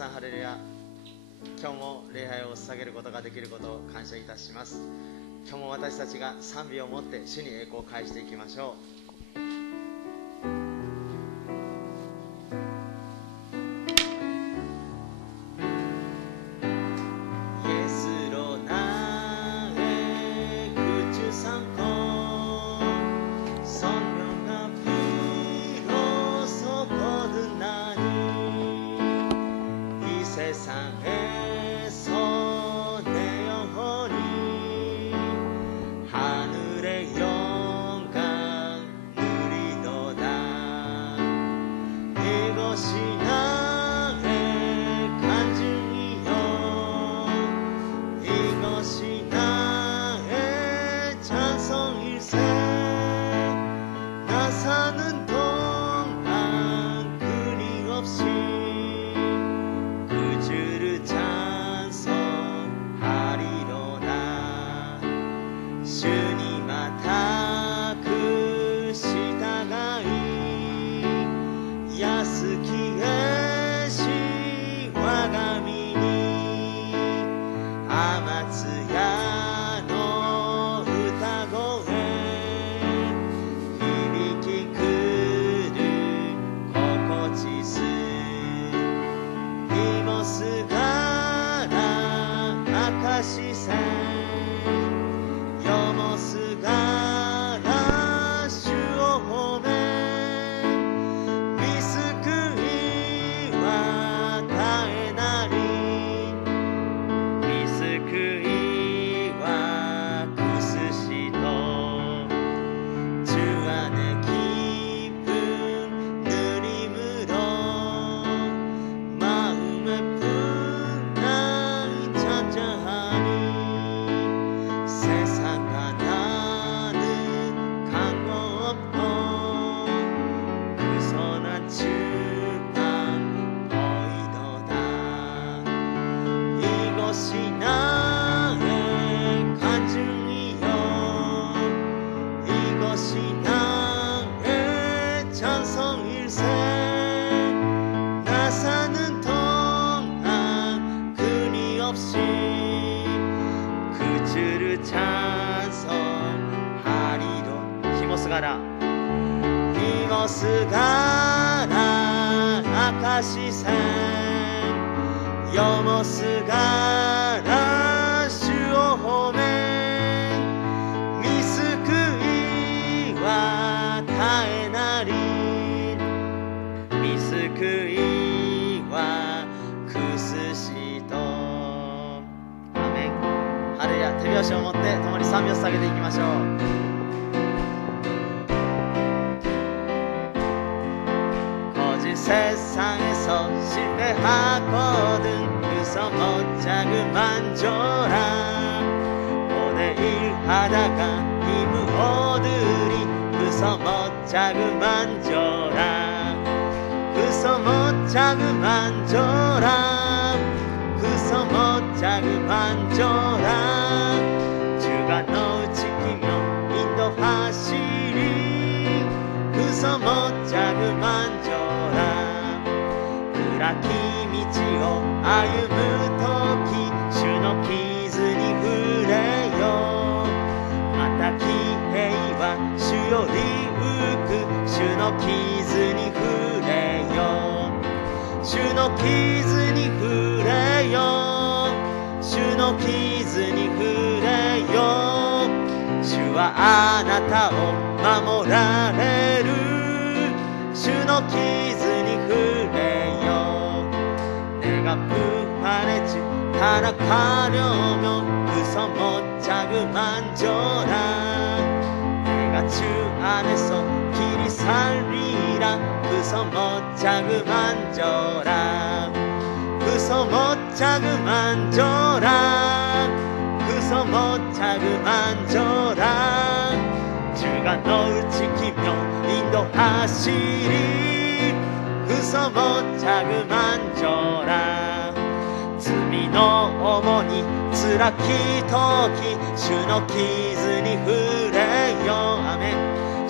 さんハレルヤ。今日も礼拝を捧げることができることを感謝いたします。今日も私たちが賛美を持って主に栄光を返していきましょう。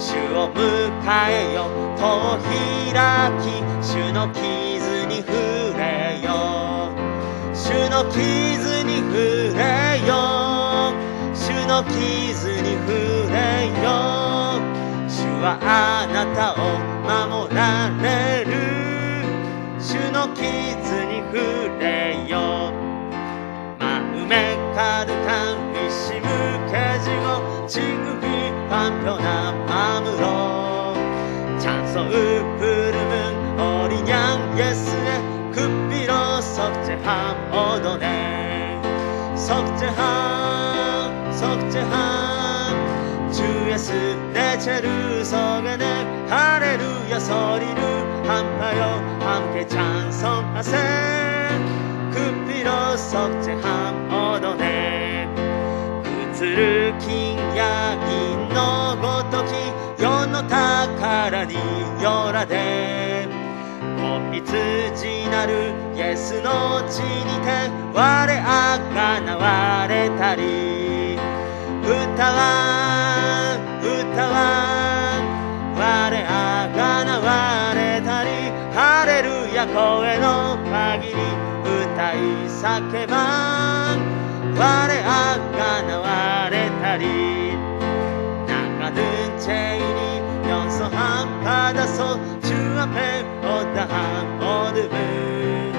主を迎えよ戸を開き、主の傷に触れよ。の傷に触れよ主の傷に触れよ主はあなたを守られる主の傷に触れよ마음에 가득한 의심을 깨지고 지극히 간편한 마음으로 찬송을 부르는 어린 양 예수의 급비로 석재함 얻어내 석재함 석재함 주 예수 내 죄를 속에내 할렐루야 소리를 한파여 함께 찬송하세 급비로 석재함 얻어내靴金や銀のごとき世の宝によらで子羊なるイエスの血にて我あがなわれたり歌わ我あがなわれたりハレルヤ声の限り歌い叫ば我あがなわれたり나가는 죄인이 용서함 받아서 주 앞에 어떠한 어둠을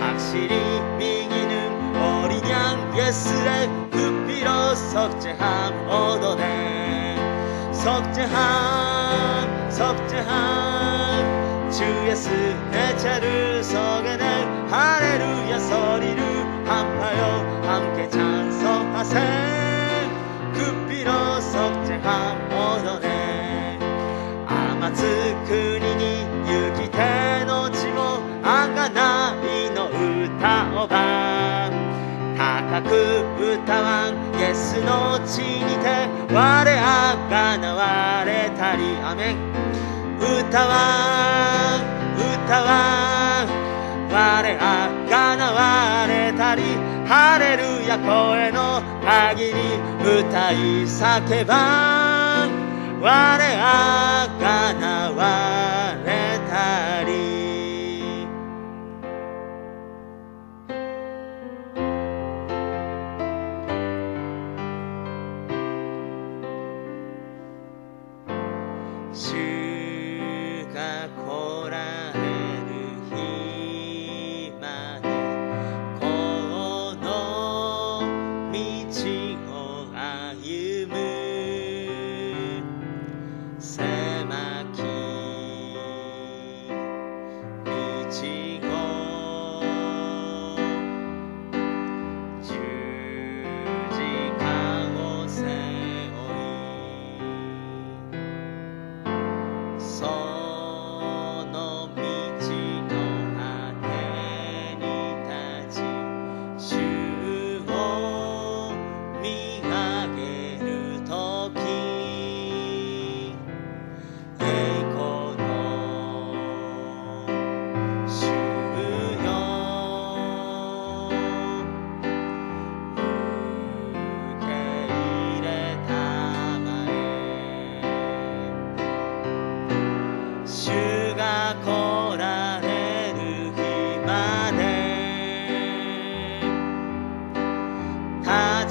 확실히 이기는 어린 양 예수의 급비로 석재함 얻어내 석재함 주 예수 내 죄를 속에내 할렐루야 소리를 한파여 함께 찬송하세 급비로 석재함 얻어내 아마つ国に行きての地もあがないの歌おば高く歌わんイエスの地にて我あがなわれたりアメン歌わん我あがなわれたりハレルヤ声の限り歌い叫ば我あがなわれたり主が来られる日までこの道を歩む狭き道を十字架を背負いその道の果てに立ち主を見上げるとき栄光の主よ受け入れたまえ主が来られる日まで立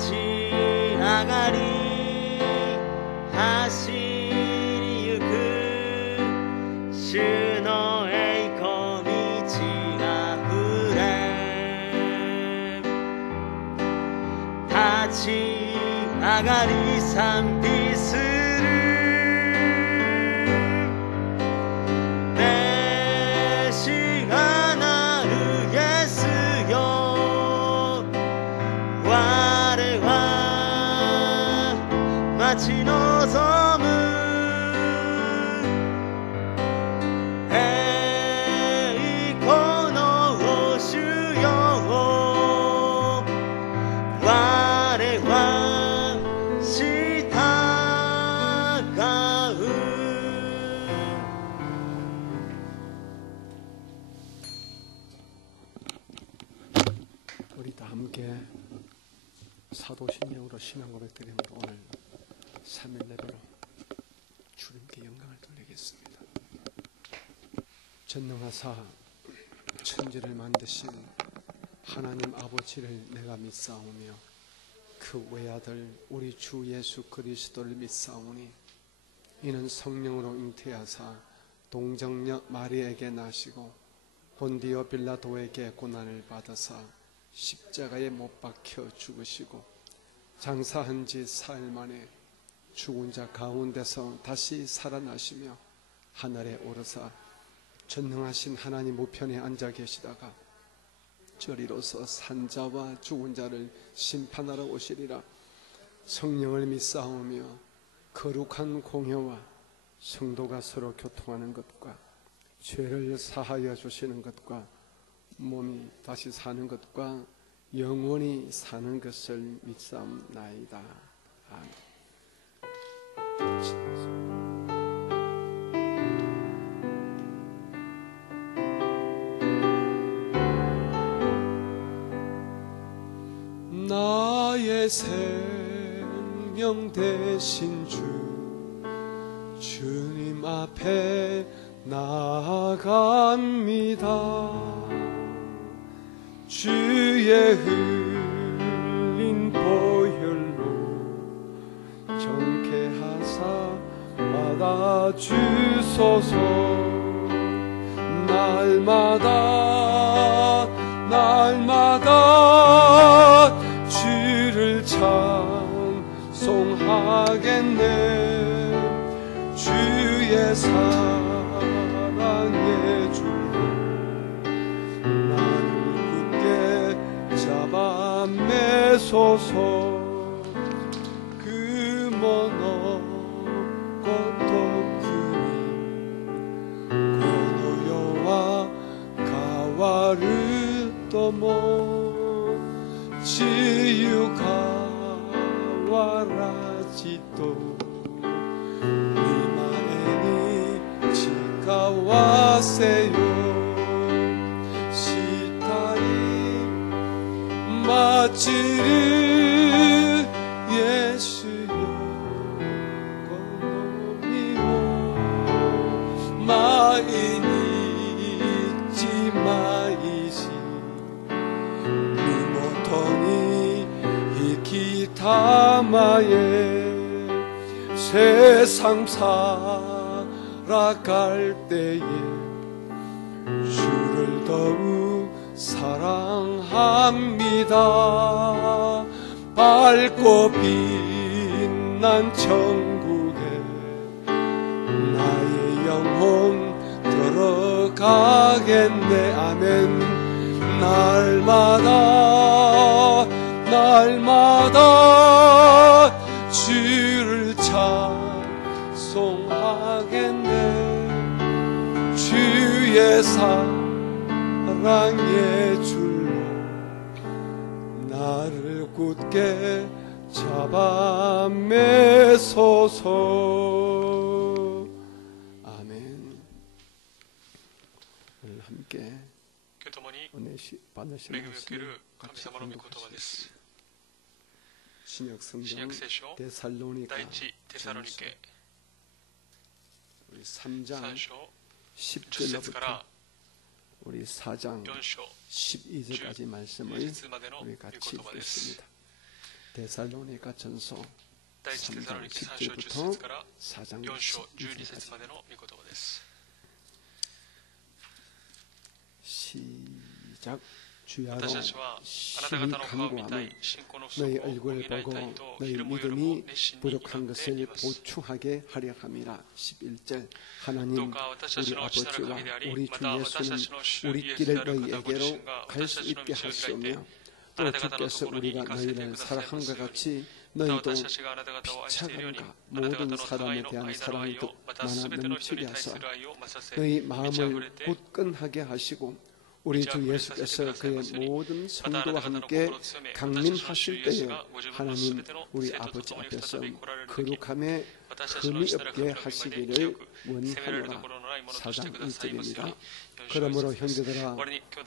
ち上がり走りゆく主の栄光満ちあふれ立ち上がり賛美するメシアなるイエスよ我は待ち望む栄光の主よ我は従う우리 다 함께 사도신령으로 신앙 고백드리면서 오늘 3일 예배로 주님께 영광을 돌리겠습니다. 전능하사 천지를 만드신 하나님 아버지를 내가 믿사오며 그 외아들 우리 주 예수 그리스도를 믿사오니 이는 성령으로 잉태하사 동정녀 마리에게 나시고 본디오 빌라도에게 고난을 받으사 십자가에 못 박혀 죽으시고 장사한 지 사흘 만에 죽은 자 가운데서 다시 살아나시며 하늘에 오르사 전능하신 하나님 우편에 앉아 계시다가 저리로서 산자와 죽은 자를 심판하러 오시리라. 성령을 믿사오며 거룩한 공회와 성도가 서로 교통하는 것과 죄를 사하여 주시는 것과 몸이 다시 사는 것과 영원히 사는 것을 믿사옵나이다. 아멘. 나의 생명 되신 주 주님 앞에 나아갑니다. 주의 흘린 보혈로 정케하사 받아주소서. 날마다 주를 찬송하겠네. 주의 사랑의 줄로 나를 굳게 잡아 매소서. 그 먼 곳도 크니 고노여와 가와르 또모 지유가와라지또 니마에니 지가와세요. 시타이 마치르 예수여 고노미요 마이니지 마이시 니모토니 히키타마에 세상 살아갈 때에 주를 더욱 사랑합니다. 밝고 빛난 천국에 나의 영혼 들어가겠네. 아멘. 날마다 주를 찬송하겠네. 주의 사랑의 줄로 나를 굳게 잡아 매소서. 아멘. 오늘 함께 은혜 받으시는 것을 같이 공독하시겠습니다. 신약성경 데살로니가 우리 3장 10절부터 우리 4장 12절까지 말씀을 우리 같이 읽겠습니다. 데살로니가 전서 3장 10절부터 4장 12절까지 시작. 주야로 심히 간구하며 너희 얼굴을 보고 너희 믿음이 부족한 것을 보충하게 하려 함이라. 11절. 하나님 우리 아버지와 우리 주 예수는 우리 길을 너희에게로 갈 수 있게 하시오며 또 주께서 우리가 너희를 사랑한 것 같이 너희도 비차감과 모든 사람에 대한 사랑도 많아 넘치게 하사 너희 마음을 굳건하게 하시고 우리 주 예수께서 그의 모든 성도와 함께 강림하실 때에 하나님 우리 아버지 앞에서 거룩함에 흠이 없게 하시기를 원하노라. 4장 1절입니다. 그러므로 형제들아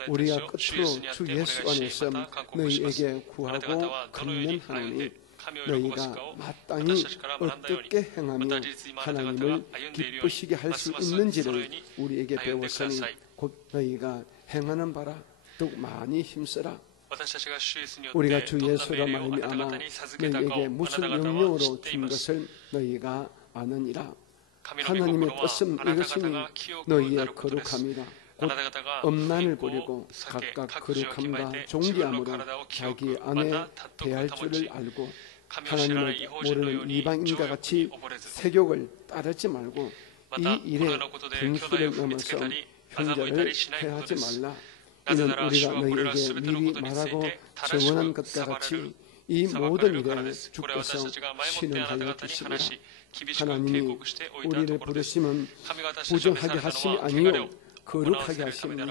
우리가 끝으로 주 예수 안에서 너희에게 구하고 건면하노니 너희가 마땅히 어떻게 행하며 하나님을 기쁘시게 할 수 있는지를 우리에게 배웠으니 곧 너희가 행하는 바라 더욱 많이 힘쓰라. 우리가 주 예수로 말미암아 너희에게 무슨 명령으로 준 것을 너희가 아느니라. 하나님의 뜻은 이것이니 너희의 거룩함이라. 곧 엄난을 버리고 각각 거룩함과 존귀함으로 자기 안에 대할 줄을 알고 하나님을 모르는 이방인과 같이 세욕을 따르지 말고 이 일에 분수를 넘어서 형제를 해하지 말라. 이는 우리가 너희에게 미리 말하고 증언한 것과 같이 이 모든 일에 주께서 신원하여 주시리라. 하나님이 우리를 부르심은 부정하게 하심이 아니요 거룩하게 하심이니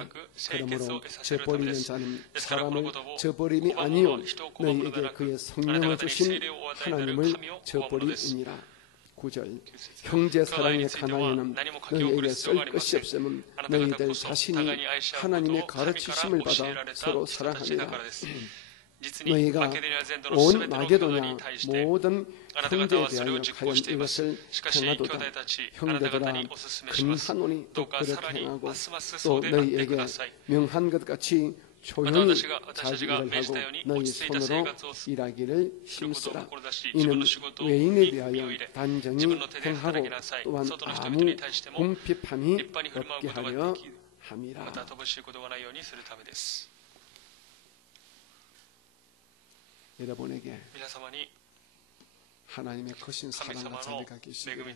그러므로 저버리는 자는 사람을 저버림이 아니요 너희에게 그의 성령을 주신 하나님을 저버리니라. 9절 형제 사랑의 가나에는 너희에게 쓸 것이 없음은 너희들 자신이 하나님의 가르치심을 받아 서로 사랑하니라. 너희가 온 마게도냐 모든 형제에 대하여 과연 이것을 행하도다. 형제들아 근하노니 또 그렇게 행하고 또 너희에게 명한 것 같이 조용히 자기 일을 하고 너희 손으로 일하기를 힘쓰라. 이는 외인에 대하여 단정히 행하고 또한 아무 궁핍함이 없게 하려 함이라. 여러분에게 하나님의 크신 사랑과 자비가 계시기를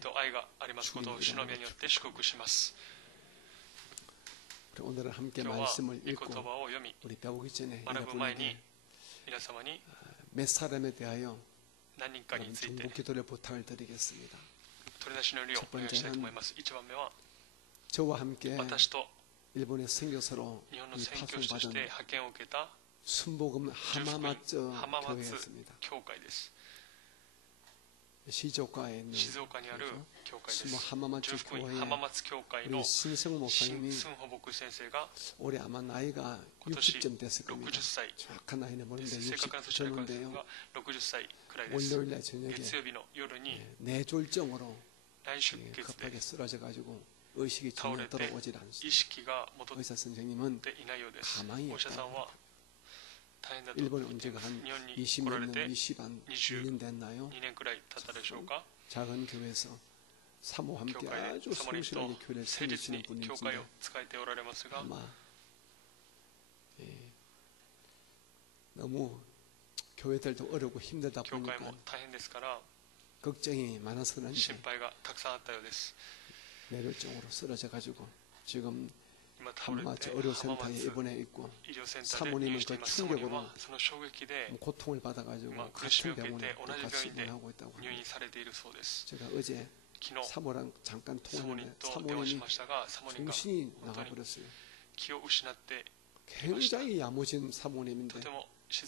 오늘은 함께 말씀을 읽고 우리 배우기 전에 여러분에게 몇 사람에 대하여 중보 기도를 부탁을 드리겠습니다. 첫 번째는 저와 함께 일본의 선교사로 파송받은 순복음 하마마츠 교회였습니다. 시조가에 있는 하마마츠 교회의 우리 신성 목사님이 올해 아마 나이가 60쯤 됐을 겁니다. 정확한 나이는 모르는데 60 되는데요. 월요일날 저녁에 뇌졸중으로 급하게 쓰러져가지고 의식이 전혀 들어오질 않습니다. 의사 선생님은 가만히 있다. 일본 온 지가 한 20년, 22년 됐나요? 작은 교회에서 사모 함께 아주 성실하게 교회를 섬기시는 분인데 아마 너무 교회들도 어렵고 힘들다 보니까 걱정이 많아서 그런지 뇌졸중으로 쓰러져가지고 지금 하마마츠 의료센터에 입원해 있고 사모님은 그 충격으로 고통을 받아가지고 같은 병원에 같이 입원하고 있다고 합니다. 제가 어제 사모랑 잠깐 통화했는데 사모님이 정신이 나가버렸어요. 굉장히 야무진 사모님인데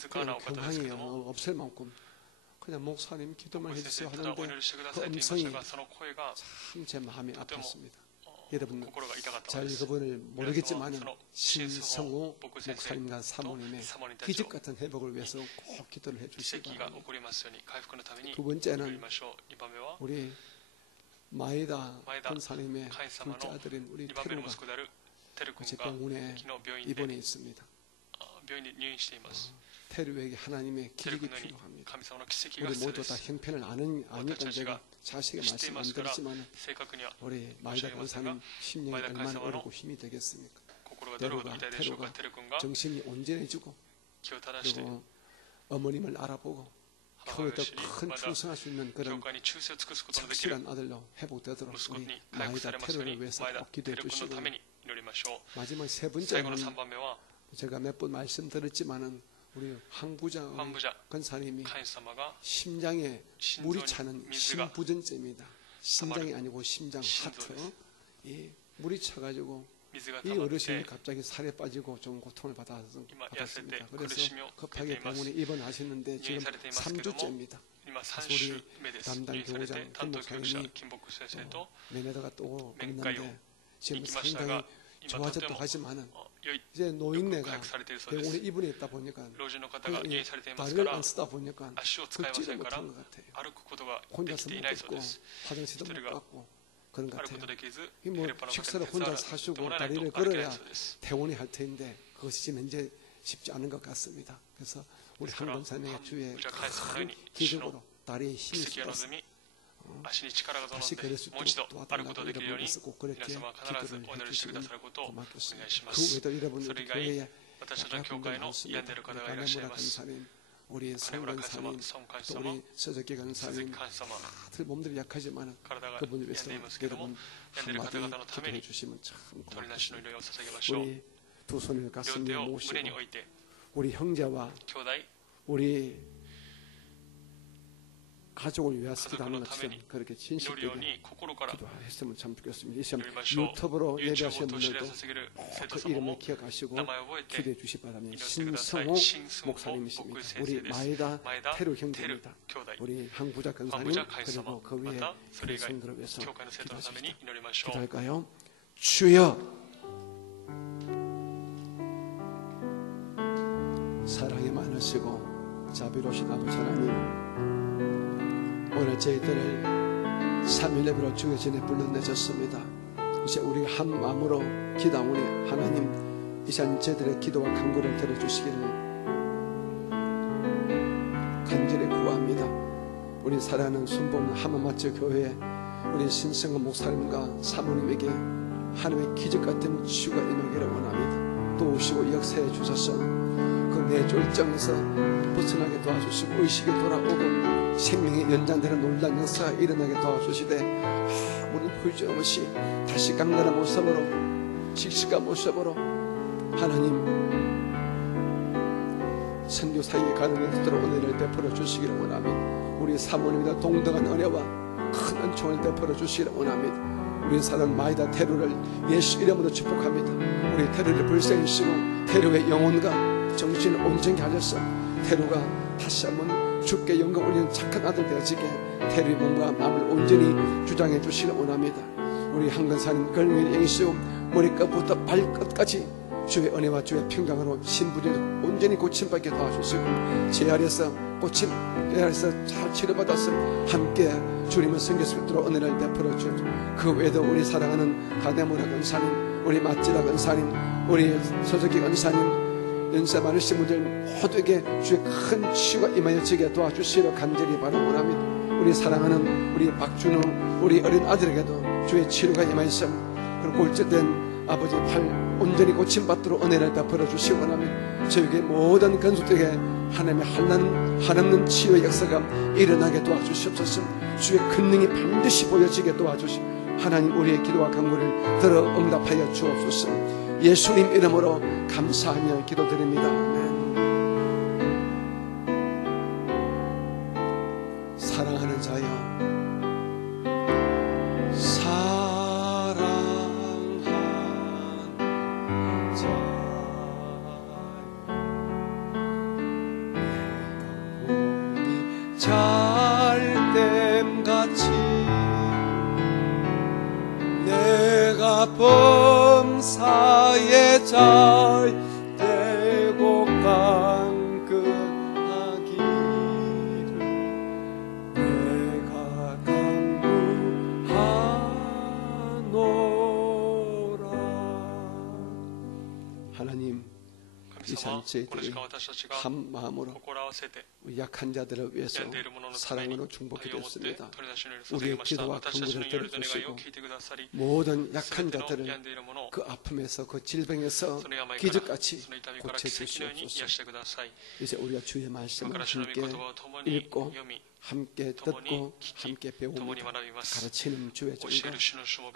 그냥 경황이 없을 만큼 그냥 목사님 기도만 해주세요 하는데 그 음성이 참 제 마음이 아팠습니다. 여러분 잘 그분을 모르겠지만 신성호 목사님과 사모님의 기적 같은 회복을 위해서 꼭 기도를 해주시기 바랍니다. 두 번째는 우리 마에다 권사님의 둘째 아들인 우리 테루가 어제 병원에 입원해 있습니다. 테루에게 하나님의 기적이 필요합니다. 우리 모두 다 형편을 아니까 제가 자세하게 말씀 안 드리지만 우리 마이다 권사님 심령이 얼마나 어렵고 힘이 되겠습니까? 테루가 정신이 온전해지고 그리고 어머님을 알아보고 교회에 더 큰 충성할 수 있는 그런 착실한 아들로 회복되도록 우리 마이다 테루를 위해서 꼭 기도해 주시고 마지막 세 번째는 제가 몇 번 말씀드렸지만은 우리 황부자 권사님이 심장에 물이 차는 심부전증입니다. 심장이 아니고 심장 하트. 이 물이 차가지고 이 어르신이 갑자기 살에 빠지고 좀 고통을 받았습니다. 그래서 급하게 병원에 입원하셨는데 지금 3주째입니다. 우리 담당 교우장 김 목사님이 매네다가 또 있는데 지금 상당히 좋아졌다고 하지만은 이제 노인네가 병원에 입원해 있다 보니까 다리를 안 쓰다 보니까 걷지를 못한 것 같아요. 혼자서 못 걷고 화장실도 못 갔고 그런 것 같아요. 뭐 식사를 혼자 사시고 다리를 걸어야 퇴원이 할 텐데 그것이 지금 현재 쉽지 않은 것 같습니다. 그래서 우리 한 권사님의 주의 큰 기적으로 다리에 힘이 쏟아서 다시 걸을 수 있도록 도와달라고 여러분께서 꼭 그렇게 기도를 해주시면 고맙겠습니다. 그 외에도 여러분들 교회에 여러분들 많습니다. 가네무라 권사님, 우리 성 권사님, 또 우리 서적기 권사님, 다들 몸들이 약하지만 그분을 위해서 여러분 한마디 기도해 주시면 참 고맙겠습니다. 우리 두 손을 가슴에 모시고 우리 형제와 우리 가족을 위해서 기도하는 것처럼 그렇게 진실되게 기도했으면 참 좋겠습니다. 이 시간 유튜브로 예배하시는 분들도 그 이름을 기억하시고 기도해 주시 바랍니다. 신성호 목사님이십니다. 우리 마에다 테루 형제입니다. 우리 항부자 권사님, 그리고 그 위에 교회 성도를 위해서 기도하십니다. 기도할까요? 주여, 사랑이 많으시고 자비로우신 아버지 하나님, 오늘 저희들을 3일 예배로 주의 전에 불러내셨습니다. 이제 우리가 한 마음으로 기도하오니 하나님, 이 시간 저희들의 기도와 간구를 들어주시기를 간절히 구합니다. 우리 사랑하는 순봉 하마마트 교회 우리 신성한 목사님과 사모님에게 하나님의 기적 같은 치유가 임하기를 원합니다. 도우시고 역사해 주셔서 그 뇌졸중에서 벗어나게 도와주시고 의식이 돌아오고 생명이 연장되는 놀라운 역사가 일어나게 도와주시되 아무런 후회점 없이 다시 강건한 모습으로 직식한 모습으로 하나님 선교 사역에 가능하도록 은혜를 베풀어 주시기를 원합니다. 우리 사모님과 동등한 은혜와 큰 은총을 베풀어 주시기를 원합니다. 우리 사랑 마이다 테루를 예수 이름으로 축복합니다. 우리 테루를 불쌍히시고 테루의 영혼과 정신을 온전히 하셔서 테루가 다시 한번 주께 영광 올리는 착한 아들 되어지게 테루의 몸과 마음을 온전히 주장해 주시기를 원합니다. 우리 한근사님 걸음을 영이시고 머리끝부터 발끝까지 주의 은혜와 주의 평강으로 신부들이 온전히 고침받게 도와주시고 제 아래에서 고침, 내 아래에서 잘 치료받아서 함께 주님을 섬길 수 있도록 은혜를 베풀어 주옵소서. 그 외에도 우리 사랑하는 가네모라 권사님, 우리 마찌라 권사님, 우리 서적기 권사님, 연세 많으신 분들 모두에게 주의 큰 치유가 임하여지게 도와주시기를 간절히 바라옵니다. 우리 사랑하는 우리 박준우 우리 어린 아들에게도 주의 치료가 임하여서 그리고 골절된 아버지 팔 온전히 고침받도록 은혜를 베풀어 주시기 원합니다. 저에게 모든 건속들에게 하나님의 한없는 치유의 역사가 일어나게 도와주시옵소서. 주의 큰 능이 반드시 보여지게 도와주시고 하나님 우리의 기도와 간구를 들어 응답하여 주옵소서. 예수님 이름으로 감사하며 기도드립니다. 아멘. 사랑하는 자여, 사랑한 자여, 잘됨같이 내가 범사에 잘 되고 깡긋하기를 내가 간구하노라. 하나님, 이 산체들이 한 마음으로 약한 자들을 위해서 사랑으로 중복해 됐습니다. 우리의 기도와 간구를 들어주시고 모든 약한 자들을 그 아픔에서 그 질병에서 기적같이 고쳐주시옵소서. 이제 우리가 주의 말씀을 함께 읽고 함께 듣고 함께 배우고 가르치는 주의 종과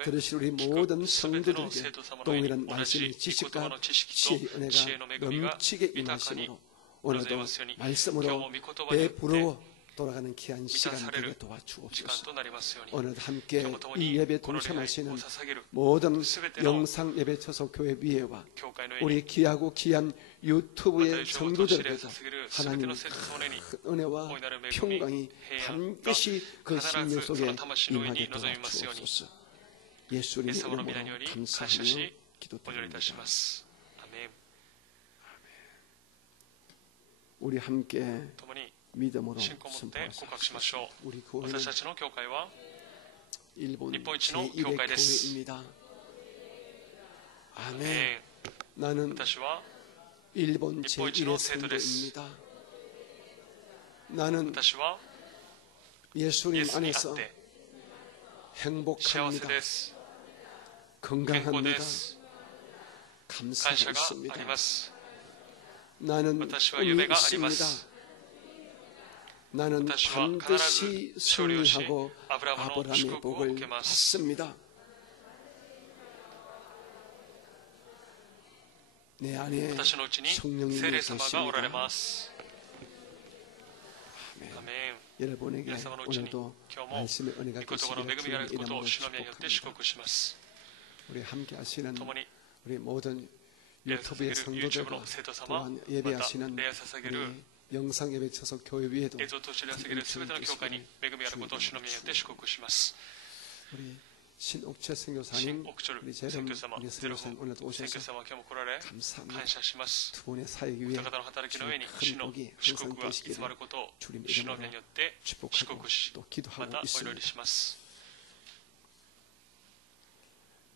들으실 우리 모든 성도들에게 동일한 말씀의 지식과 지혜의 은혜가 넘치게 임하심으로 오늘도 말씀으로 배부르고 돌아가는 귀한 시간 되게 도와주옵소서. 오늘 함께 이 예배에 동참하시는 모든 영상 예배 처소 교회 위에와 우리 귀하고 귀한 유튜브의 성도들에게도 하나님의 큰 은혜와 평강이 반드시 그 심령 속에 임하게 도와주옵소서. 예수님의 이름으로 감사하며 기도드립니다. 우리 함께 믿음으로 선포하십시오. 우리 교회는 일본 제1의 교회입니다. 아멘. 나는 일본 제1의 성도입니다. 나는 私は 예수님 イエスにあっ 안에서 て幸せ 행복합니다. です。健康で 건강합니다. す。 감사가 感謝があ 있습니다. ります。 나는 私は 꿈이 夢がありま 있습니다. す。 나는 私は必 반드시 ず勝利をし、 승리하고 アブラハムの 아브라함의 祝福を受 복을 けます。 받습니다. 내 안에 私のうちに 성령님이 聖霊様がおられ 계십니다. ます。 아멘. アメン。 여러분에게 皆様のうちに 오늘도 今日も 말씀의 은혜가 御言葉の恵 계시기를 みがある 주님의 ことを 이름으로 主の名によって祝 축복합니다. 福します。 우리 함께 하시는 共に 우리 모든 礼を 유튜브의 捧げる YouTube 성도들과 の生徒様、 또한 また 예배하시는 礼を捧げる 우리 영상 예배 처석 교회 위에도 映像として礼を捧げるすべての教会に恵みがあることを主の名によって祝福します。 우리 신옥철 新 선교사님 奥チョル 우리 宣 재림 教様、 우리 ゼロ 선교사님 フ 오늘도 宣教 오셔서 様、今日も来られ 감사합니다. 感謝します。 두 분의 사역 お 위에 二方の働きの上に 큰 主の 복이 祝 항상 福がいつ 되시기를 もあることを 주님 主の名 이름으로 によって祝 축복하고 福し、 또 ま 기도하고 たお祈り 있습니다. します。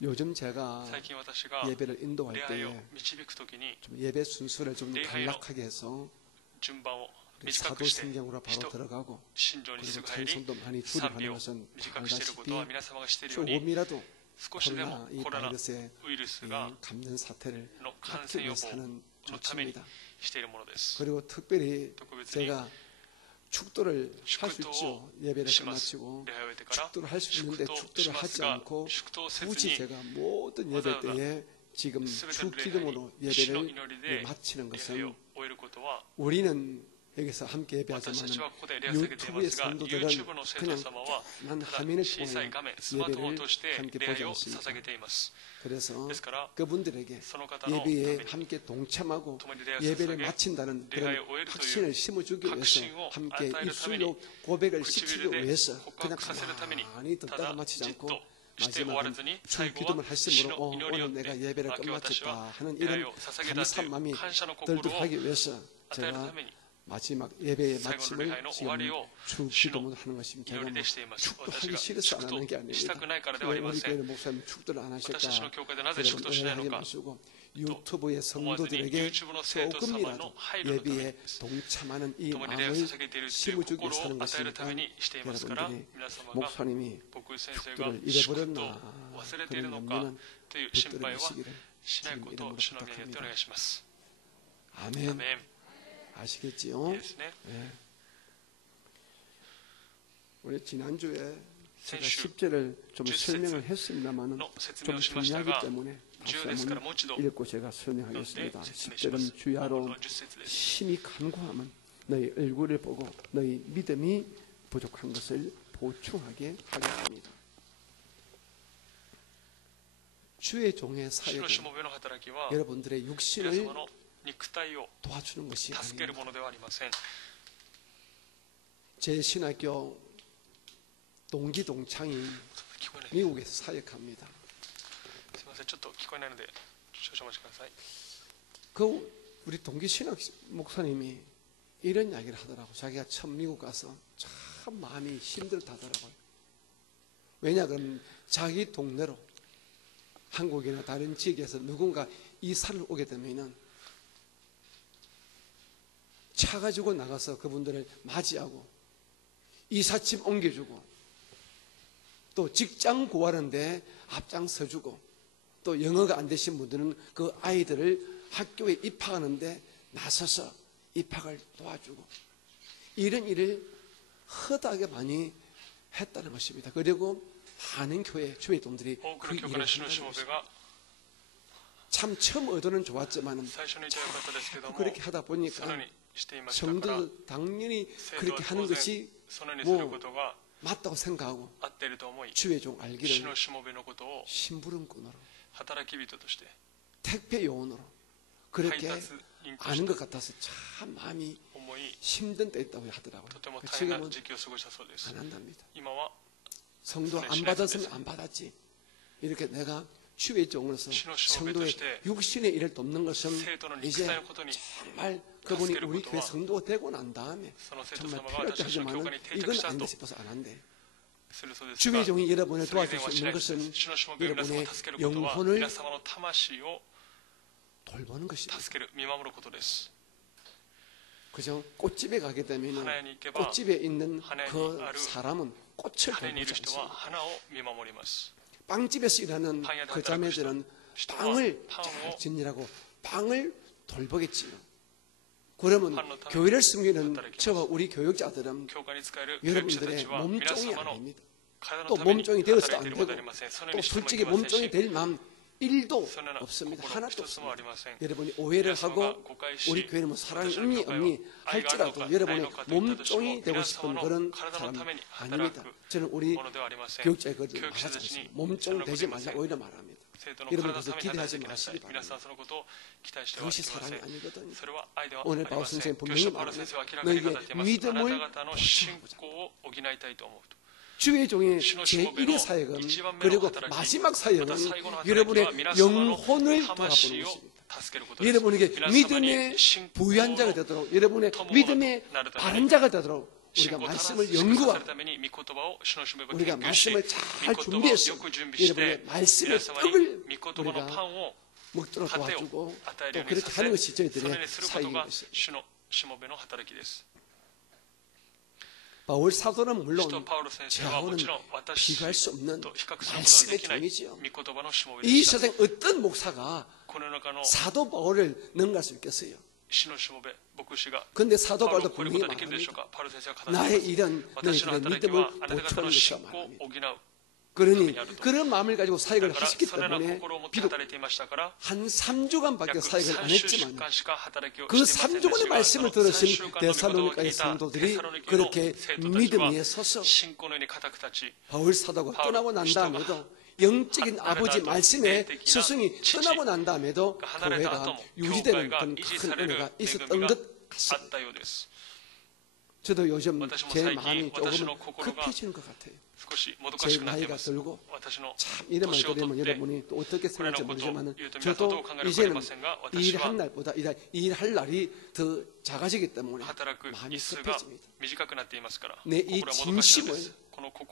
요즘 제가 最近私が 예배를 인도할 礼拝を 때에 導くときに 좀 예배 순서를 좀礼拝の 간략하게 해서 順番を 우리 短くして 사도신경으로 바로 人 들어가고 信条にす 그리고 ぐ入り 찬송도 많이 賛美 줄여가는 を 것은 短くしていることは 알다시피 皆様がしているように 조금이라도 少しでも 코로나 이 コロナ 바이러스의 ウイルス 이 が 감염 사태를 の感 막기 染予 위해서 防 하는 のために 조치입니다. しているものです。 그리고 특별히 特別に 제가 축도를 할 수 축도 있죠. 예배를 します。 끝마치고 礼拝を終えてから 축도를 할 수 祝 있는데 祷し 축도를 ます 하지 が 않고 祝祷せず 굳이 に 제가 모든 예배 와다와다 때에 지금 全て 주 の礼拝 기도문으로 に主の 예배를 祈りで 마치는 礼拝を 것은 終えることは 우리는 여기서 함께 私た 예배하지만 ちはここで礼を捧げていま 유튜브의 すが 성도들은 YouTube の生徒 그냥 様は 만 ただ 화면을 小さい 통해 画面スマートフォンを 예배를 通して 함께 礼 보지 拝を 않습니까? 捧げています。 그래서 ですから 그분들에게 その方のため 예배에 に 함께 동참하고 共に礼を 예배를 捧げ 마친다는 礼拝 그런 を終えるという 확신을 심어주기 위해서 확신을 함께 与えるために 입술로 고백을 시키기 唇で 위해서 告 그냥 白させるために 가만히 た 듣다가 だ 마치지 じっ 않고 として終わらずに 주 最後 기도를 は 할 主 심으로 の祈りを 오늘 って 내가 예배를 今日私は 끝마쳤다 하는 礼拝 이런 を捧げたという 감사한 마음이 感謝の心を 들도록하기 위해서 与える 제가 ために 마지막 예배의 最後の礼拝 마침을 の終 지금 わりを 주 主の 기도문 하는 것입니다. 祈りでしています。 축도하기 私が 싫어서 祝 안 祷 하는 게 した 아닙니다. くないからではあ 왜 りま 우리 せん。 교회 목사님 축도를 안 하실까? 私たちの教会でなぜ祝祷しないの 하지 か 마시고 유튜브의 思わずに 성도들에게 YouTube の生徒様 조금이라도 の配慮のために 예배에 동참하는 이 共に礼を 마음을 捧げているという 심어주기 心 위해서 を 하는 与えるた 것이니까 めにしていますから 여러분들이 皆様が 목사님이 僕先生が 축도를 祝祷 잃어버렸나 を忘れている 그런 のか 염려는 という心 붙들어 配は 주시기를 しない 주님 ことを 이름으로 主の名によってお願 부탁합니다. いします。ア 아멘. メン。 아시겠지요? いいですね。 네. 우리 지난주에 제가 先週 10절을 좀 10 설명을 했습니다만은 の説 좀 明をしました 중요하기 が、 때문에 10 다시 ですからも 한번 う一度 읽고 제가 読んで 설명하겠습니다. 説明します。 10절은 주야로 本の10節です。 심히 간구하면 너희 얼굴을 보고 너희 믿음이 부족한 것을 보충하게 하려 합니다. 주의 종의 主 사역은 のしもべの働きは 여러분들의 皆 육신을 様の肉体を 도와주는 것이 助ける 아닙니다. ものではありません。 제 신학교 동기 동창이 聞こえない。 미국에서 사역합니다. すみません、ちょっと聞こえないので少々お待ちください。 그 우리 동기 신학 목사님이 이런 이야기를 하더라고. 자기가 처음 미국 가서 참 마음이 힘들다더라고요. 왜냐 그러면 자기 동네로 한국이나 다른 지역에서 누군가 이사를 오게 되면은 차 가지고 나가서 그분들을 맞이하고 이삿짐 옮겨주고 또 직장 구하는데 앞장서주고 또 영어가 안 되신 분들은 그 아이들을 학교에 입학하는데 나서서 입학을 도와주고 이런 일을 허다하게 많이 했다는 것입니다. 그리고 많은 교회 주의 동들이 多く 그 の教会 일을 の主のし 한다는 もべ 것입니다. が 참 처음 의도는 좋았지만 最初にいてよかったですけども、 그렇게 하다 そ 보니까 のようにしていましたから、 성도도 당연히 生徒 그렇게 は 하는 当然 것이 そのようにすることが 맞다고 생각하고 合っていると思い、 주의 종 主 알기를 のしもべのことを 심부름꾼으로 働き人として 택배 요원으로 配 그렇게 達員とし 아는 て 것 같아서 참 마음이 思い、 힘든 때 있다고 하더라고요. とても大変な 지금은 時期を過ごしたそうです。 안 한답니다. 今は 성도 그래, 안 신의 받았으면 뜻에서. 안 받았지. 이렇게 내가 주의 종으로서 신의 성도의 뜻에 육신의 일을 돕는 것은 生徒の肉 이제 体のことに 정말 그분이助ける 우리 こと 교회 は 성도가 되고 난 다음에 その生徒 정말 様が 필요할 때 私たちの教 하지만 会に定着 이건 した 아닌데 と 싶어서 안 한대. するそうです 주의 が、 종이 여러분을 それ以前 도와줄 は 수 し 있는 ないです。 것은 主のしもべが皆様を 여러분의 助けることは 영혼을 皆様の魂を 돌보는 것입니다. 助ける、見守ることです。 그죠? 꽃집에 가게 되면 꽃집에 있는 그 사람은 꽃을 花にいる 돌보지 人は 않습니다. 花を見守ります。 빵집에서 일하는 그 자매들은 빵을 잘 짓느라고 빵을 돌보겠지요. 그러면 교회를 섬기는 저와 우리 교육자들은 教会に使える教育者た 여러분들의 ちは皆 몸종이 様の 아닙니다. 体の 또 ために 몸종이 働 되어서도 いてい 안 ることはあ 되고 りません。そのよ 또 うにしてもい 솔직히 けません 몸종이 し、 될 마음 1도 そのような 없습니다. 心 하나도 一つもあり 없습니다. ません。 여러분이 오해를 皆さんが 하고 誤解し、 우리 교회는 뭐 사랑이 私の 있니 教会は 없니 愛があるの 할지라도 かない 여러분의 のかといったとしても 몸종이 되고 皆 싶은 様の 그런 体の 사람 ために働 아닙니다. く 저는 우리 ものではありません。 교육자에 그걸 教育者 말하지 たちに 않습니다. 몸종 되지 말라 そんなこと言いません。 오히려 말합니다. 生徒の 여러분 体の 그래서 ために 기대하지 働いてください。 마시기 皆さ 바랍니다. んそのことを期待しては 그것이 いけませ 사랑이 ん。 아니거든요. それは愛ではあ 오늘 りま 바울 せん。 선생님 今 분명히 日パウロ先 말합니다. 生は明らかに語っています。 너에게 あな 믿음을 た方の信仰を補いたいと思うと。 주의 종의 제1의 사역은 그리고 마지막 사역은 여러분의 영혼을 돌아보는 것입니다. 여러분에게 믿음의 부유한 자가 되도록 여러분의 믿음의 바른 자가 되도록 우리가 말씀을 연구하고 우리가 말씀을 잘 준비해서 여러분의 말씀의 떡을 우리가 먹도록 도와주고 또 그렇게 하는 것이 저희들의 사역인 것입니다. 바울 사도는 물론 저하고는 비교할 수 없는 말씀의 종이지요. 이 세상 어떤 목사가 사도 바울을 능가할 수 있겠어요? 그런데 사도 바울도 분명히 말합니다. 나의 일은 너희들의 믿음을 보충하는 것이라 말합니다. 그러니 그런 마음을 가지고 사역을 하셨기 때문에 비록 한 3주간밖에 사역을 안 했지만 그 3주간의 말씀을 들으신 데살로니가의 성도들이 그렇게 믿음 위에 서서 바울 사도가 떠나고 난 다음에도 영적인 아버지 말씀의 스승이 떠나고 난 다음에도 교회가 유지되는 그런 큰 은혜가 있었던 것 같습니다. 저도 요즘 제 마음이 조금 급해지는 것 같아요. 제 나이가 들고 참 이런 말 들으면 여러분이 또 어떻게 생각할지 모르지만 저도 이제는 일한 날보다 일할 날이 더 작아지기 때문에 마음이 급해집니다. 내 이 진심을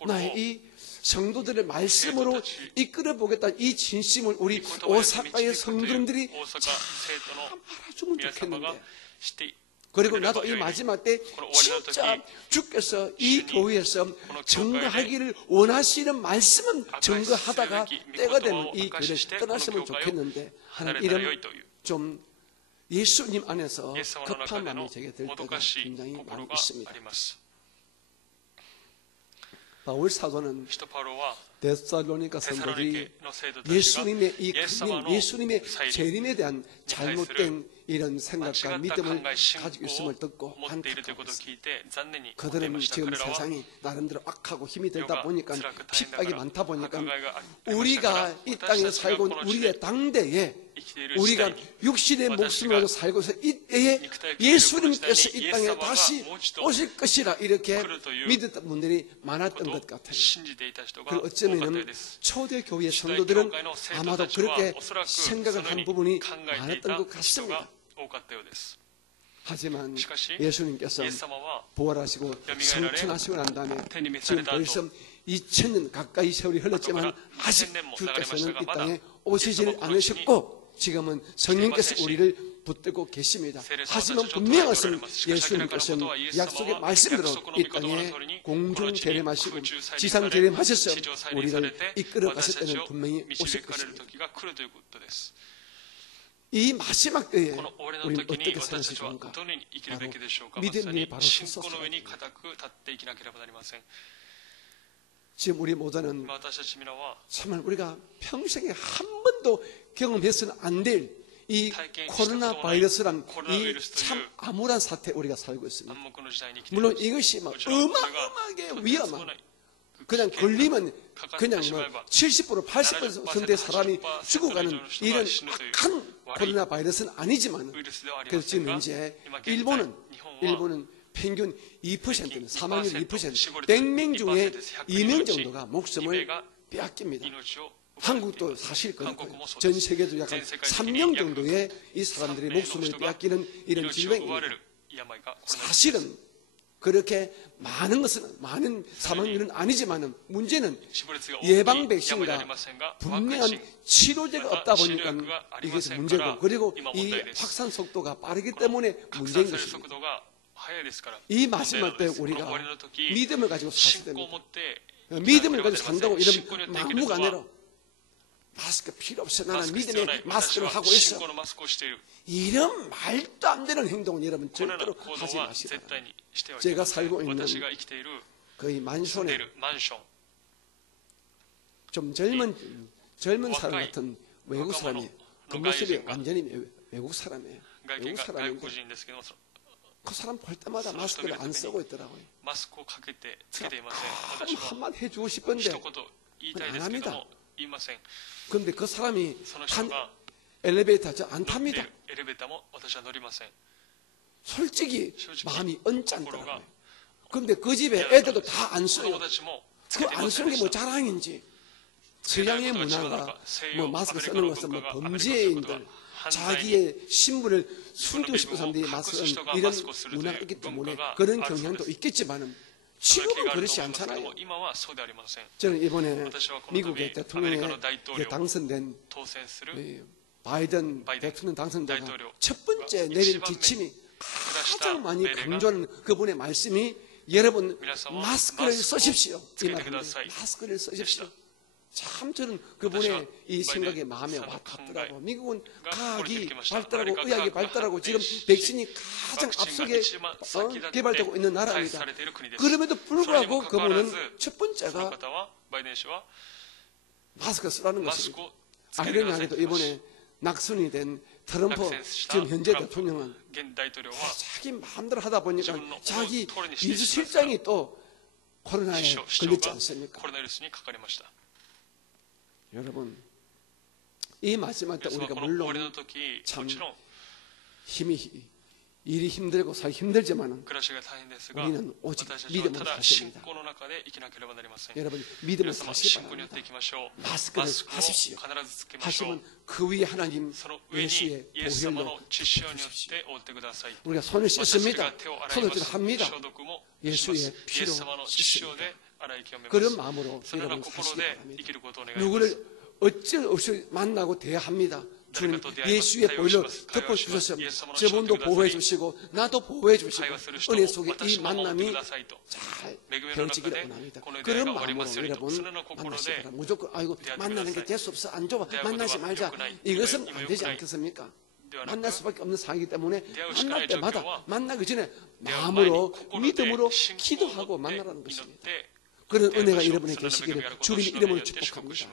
나의 이 성도들의 말씀으로 이끌어 보겠다는 이 진심을 우리 오사카의 성도들이 참 알아주면 좋겠는데 그리고 나도 이 마지막 때 진짜 주께서 이 교회에서 증거하기를 원하시는 말씀은 증거하다가 때가 되면 이 교회를 떠났으면 좋겠는데 하는 이런 좀 예수님 안에서 급한 마음이 제게 들 때가 굉장히 많이 있습니다. 바울 사도는 데살로니가 성도들이 예수님의 이 예수님의 재림에 대한 잘못된 이런 생각과 믿음을 가지고 있음을 듣고 안타까웠습니다. 그들은 지금 세상이 나름대로 악하고 힘이 들다 보니까 핍박이 많다 보니까 우리가 이 땅에 살고 있는 우리의 당대에 우리가 육신의 목숨으로 살고 있어 이때에 예수님께서 이 땅에 다시 오실 것이라 이렇게 믿었던 분들이 많았던 것 같아요. 그리고 어쩌면 초대교회 성도들은 아마도 그렇게 생각을 한 부분이 많았던 것 같습니다. 하지만 예수님께서 부활하시고 성천하시고 난 다음에 지금 벌써 2000년 가까이 세월이 흘렀지만 아직 주께서는 이 땅에 오시질 않으셨고 지금은 성령께서 우리를 붙들고 계십니다. 하지만 분명한 것은 예수님께서는 약속의 말씀대로 이 땅에 공중 재림하시고 지상 재림하셔서 우리를 이끌어 가실 때는 분명히 오실 것입니다. 이 마지막 때에 우리는 어떻게 살아서 좋은가? 바로 믿음 위에 바로 서서 살아야 됩니다. 지금 우리 모두는 정말 우리가 평생에 한 번도 경험해서는 안 될 이 코로나 바이러스란 이 참 암울한 사태 우리가 살고 있습니다. 물론 이것이 막 어마어마하게 위험한 그냥 걸리면 그냥 뭐 70% 80%의 사람이 죽어가는 이런 악한 코로나 바이러스는 아니지만 그래서 지금 이제 일본은 평균 2%는 사망률 2% 100명 중에 2명 정도가 목숨을 빼앗깁니다. 한국도 사실 그렇고요. 전 세계도 약간 3명 정도의 이 사람들이 목숨을 빼앗기는 이런 질병입니다. 사실은 그렇게 많은 사망률은 아니지만 문제는 예방 백신과 분명한 치료제가 없다 보니까 이것이 문제고, 그리고 이 확산 속도가 빠르기 때문에 문제인 것입니다. 이 마지막 때 우리가 믿음을 가지고 사셔야 됩니다. 믿음을 가지고 산다고 이러면 막무가내로 마스크 필요 없어, 나는 믿음의 마스크를 하고 있어, 이런 말도 안 되는 행동은 여러분 절대로 하지 마시라. 제가 살고 있는 거의 만촌에 좀 젊은 사람 같은 외국 사람이, 겉모습이 완전히 외국 사람이에요. 외국 사람인데 그 사람 볼 때마다 마스크를 안 쓰고 있더라고요. 한마디 해주고 싶은데 안 합니다. 그런데 그 사람이 탄 엘리베이터 안 탑니다. 솔직히 마음이 언짢더라고요. 그런데 그 집에 애들도 다 안 써요. 그 안 쓰는 게 뭐 자랑인지. 서양의 문화가 뭐 마스크 쓰는 것은 뭐 범죄인들, 자기의 신분을 숨기고 싶은 사람들이 마스크 쓰는 이런 문화가 있기 때문에 그런 경향도 있겠지만은 지금은 그렇지 않잖아요. 저는 이번에 미국의 대통령에 당선된 바이든 대통령 당선자가 첫 번째 내린 지침이 가장 많이 강조하는 그분의 말씀이 여러분 마스크를 쓰십시오. 이 말입니다. 마스크를 쓰십시오. 참 저는 그분의 이 생각에 마음에 와닿더라고요. 미국은 과학이 발달하고 의학이 발달하고 지금 백신이 가장 앞서게 개발되고 있는 나라입니다. 그럼에도 불구하고 그분은 첫 번째가 마스크 쓰라는 것입니다. 아이러니하게도 이번에 낙선이 된 트럼프 지금 현재 대통령은 자기 마음대로 하다 보니까 자기 비서실장이 또 코로나에 걸렸지 않습니까? 여러분, 이 마지막 때 우리가 물론 참 일이 힘들고 살기 힘들지만은 우리는 오직 믿음으로 사십니다. 여러분, 믿음을 사시기 바랍니다. 마스크를 하십시오. 하시면 그 위에 하나님 예수의 보혈로 덮어주십시오. 우리가 손을 씻습니다. 손을 합니다. 예수의 피로 씻습니다. 그런 마음으로 여러분 사시기 바랍니다. 누구를 어쩔 없이 만나고 대합니다. 주님 예수의 보혈로 덮어주셔서 저분도 보호해 주시고 나도 보호해 주시고 은혜 속에 이 만남이 잘 되어지기를 원합니다. 그런 마음으로 여러분 만나시기 바랍니다. 무조건 아이고 만나는 게 재수 없어, 안 좋아, 만나지 말자, 이것은 안 되지 않겠습니까? 만날 수밖에 없는 상황이기 때문에 만날 때마다 만나기 전에 마음으로 믿음으로 기도하고 만나라는 것입니다. 그런 은혜가 여러분에 계시기를 주님의 이름으로 축복합니다.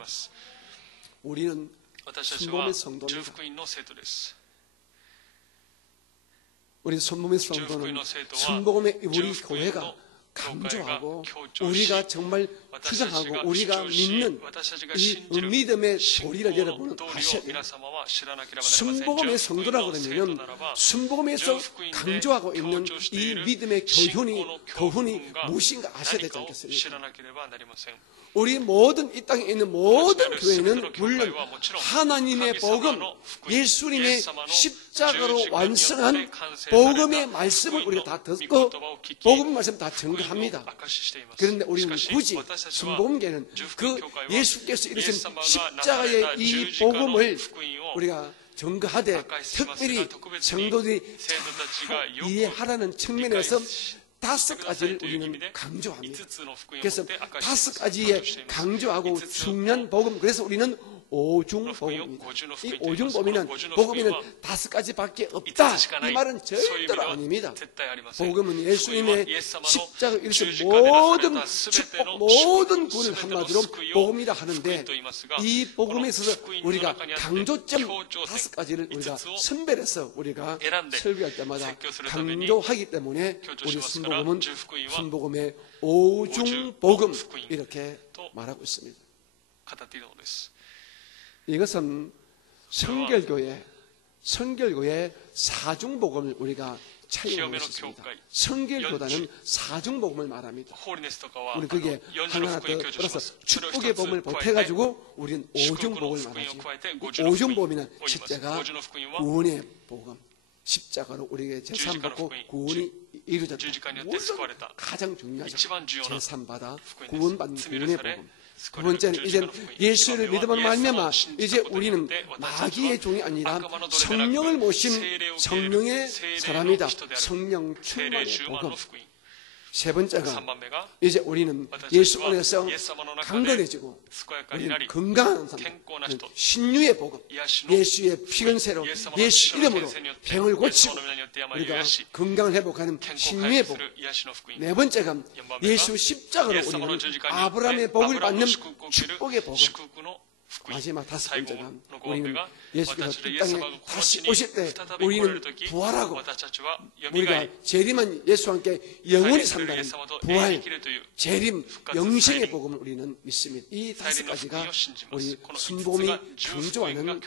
우리는 순복음의 성도입니다. 우리 순복음의 성도는 순복음의 우리 교회가 강조하고 우리가 정말 주장하고 우리가 믿는 이 믿음의 도리를 여러분은 아셔야 됩니다. 순복음의 성도라고 그러면 순복음에서 강조하고 있는 이 믿음의 교훈이 무엇인가 아셔야 되지 않겠습니까? 우리 모든 이 땅에 있는 모든 교회는 물론 하나님의 복음, 예수님의 십자가로 완성한 복음의 말씀을 우리가 다 듣고 복음 말씀 다 증거합니다. 그런데 우리는 굳이 순복음계는 그 예수께서 이루신 십자가의 이 복음을 우리가 증거하되 특별히 성도들이 이해하라는 측면에서 5가지를 우리는 강조합니다. 그래서 5가지에 강조하고 중요한 복음, 그래서 우리는 오중복음입니다. 이 오중복음에는 5가지밖에 없다, 이 말은 절대로 아닙니다. 복음은 예수님의 십자가 이루신 모든 축복, 모든 구원을 한마디로 복음이라 하는데 이 복음에 있어서 우리가 강조점 5가지를 우리가 선별해서 우리가 설교할 때마다 강조하기 때문에 우리 순복음의 오중복음 이렇게 말하고 있습니다. 이것은 성결교회 4중복음을 우리가 차용하고 있습니다. 성결보다는 4중복음을 말합니다. 우리 그게 하나 더 플러스 축복의 복음을 보태가지고 우리는 5중복음을 말하죠. 5중복음이는 십자가, 구원의 복음, 십자가로 우리에게 재산받고 구원이 이루어졌다. 물론 가장 중요하죠. 제3바다 구원받는 구원의 복음. 두 번째는 이제 예수를 믿음으로 말미암아 이제 우리는 마귀의 종이 아니라 성령을 모신 성령의 사람이다. 성령 충만의 복음. 세 번째가 이제 우리는 예수 안에서 강건해지고 우리는 건강한 삶, 신유의 복음, 예수의 피근세로 예수 이름으로 병을 고치고 우리가 건강을 회복하는 신유의 복음. 네 번째가 예수 십자가로 우리는 아브라함의 복을 받는 축복의 복음. 마지막 다섯 번째가 우리는 예수께서 이 땅에 다시 오실 때 우리는 부활하고 우리가 재림한 예수와 함께 영원히 산다는 부활, 재림, 영생의 복음을 우리는 믿습니다. 이 다섯 가지가 우리 순복음이 강조하는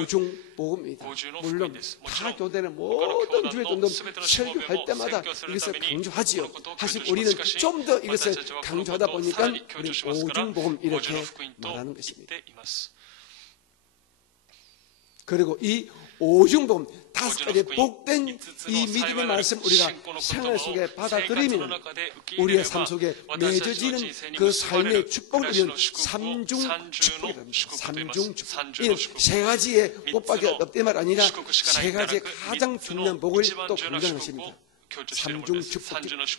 오중 복음입니다. 물론 타 교대는 모든 주의 종도 설교할 때마다 이것을 강조하지요. 사실 우리는 좀 더 이것을 강조하다 보니까 우리는 오중 복음 이렇게 말하는 것입니다. 그리고 이 오중복음 다섯 가지 복된 이 믿음의 말씀 우리가 생활 속에 받아들이면 우리의 삶 속에 맺어지는 그 삶의 축복을 우리는 삼중 축복이랍니다. 삼중 축복. 이는 세 가지의 복밖에 없단 말 아니라 세 가지의 가장 중요한 복을 또 강조하는 것입니다. 삼중 축복,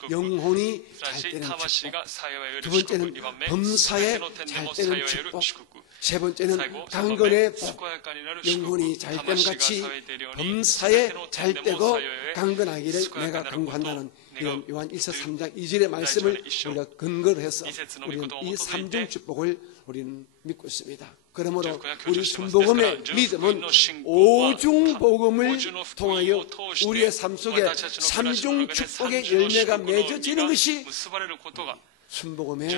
영혼이 잘 되는 축복. 두 번째는 범사에 잘 되는 축복. 세 번째는 강건의 복, 영혼이 잘 됨 같이 범사에 잘 되고 강건하기를 내가 강구한다는 이런 요한 1서 3장 2절의 말씀을 우리가 근거로 해서 우리는 이 삼중 축복을 우리는 믿고 있습니다. 그러므로 우리 순복음의 믿음은 오중복음을 통하여 우리의 삶 속에 삼중 축복의 열매가 맺어지는 것이 순복음의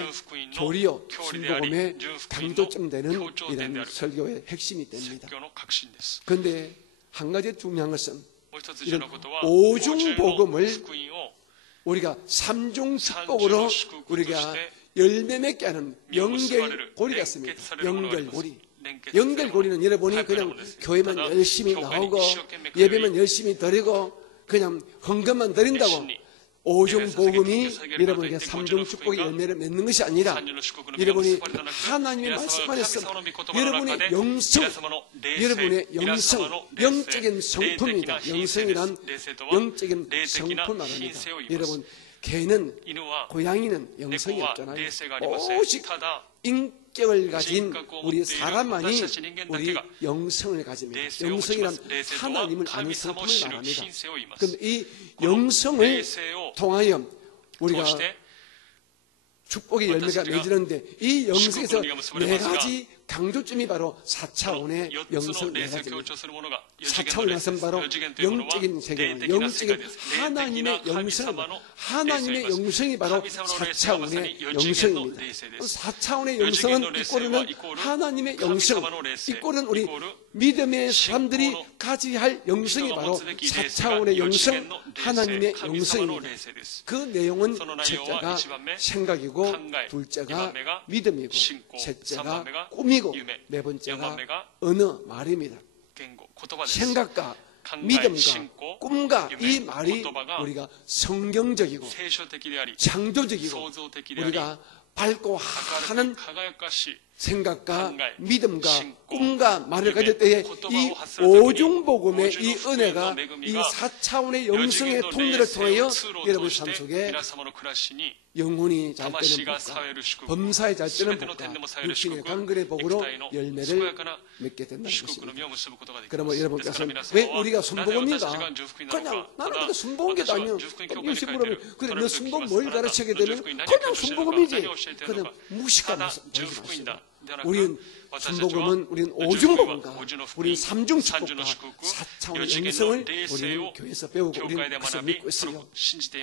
교리요, 순복음의 강조점 되는 이런 설교의 핵심이 됩니다. 그런데 한 가지 중요한 것은 이런 오중복음을 우리가 삼중 축복으로 우리가 열매 맺게 하는 연결고리가 있습니다. 연결고리. 연결고리는 여러분이 그냥 교회만 열심히 나오고 예배만 열심히 드리고 그냥 헌금만 드린다고 오중복음이 여러분에게 삼중 축복의 열매를 맺는 것이 아니라 여러분이 하나님의 말씀 안에서 여러분의 영성, 영적인 성품입니다. 영성이란 영적인 성품 말합니다. 여러분, 개는, 고양이는 영성이 없잖아요. 오직 인격을 가진 우리 사람만이 우리 영성을 가집니다. 영성이란 하나님을 아는 성품을 말합니다. 그런데 이 영성을 통하여 우리가 축복의 열매가 맺지는데 이 영성에서 네 가지 강조점이 바로 4차원의 영성 네 가지입니다. 4차원의 영성 바로 영적인 세계, 영적인 하나님의 영성, 하나님의 영성이 바로 4차원의 영성입니다. 4차원의 영성은 이꼬르는 하나님의 영성, 이꼬르는 우리 믿음의 사람들이 가져야 할 영성이 바로 4차원의 영성, 하나님의 영성입니다. 그 내용은 첫째가 생각이고, 둘째가 믿음이고, 셋째가 꿈이고, 네 번째가 언어 말입니다. 생각과 믿음과 꿈과 이 말이 우리가 성경적이고 창조적이고 우리가 밝고 하는 생각과 믿음과 꿈과 말을 가질 때에 이 오중복음의 이 은혜가 이 4차원의 영성의 통로를 통하여 여러분 삶 속에 영혼이 잘 되는 복과 범사에 잘 되는 복과 육신의 강건의 복으로 열매를 맺게 된다는 것입니다. 그러면 여러분께서는 왜 우리가 순복음인가? 그냥 나는 그냥 순복음계도 아니요. 예수 물으면 그래 너 순복음 뭘 가르치게 되면 그냥 순복음이지. 그냥 무식한 보지 마시고 우리는 순복음은 우리는 오중복음과 우리는 삼중축복과 4차원의 영성을 우리는 교회에서 배우고 우리는 그것을 믿고 있어요.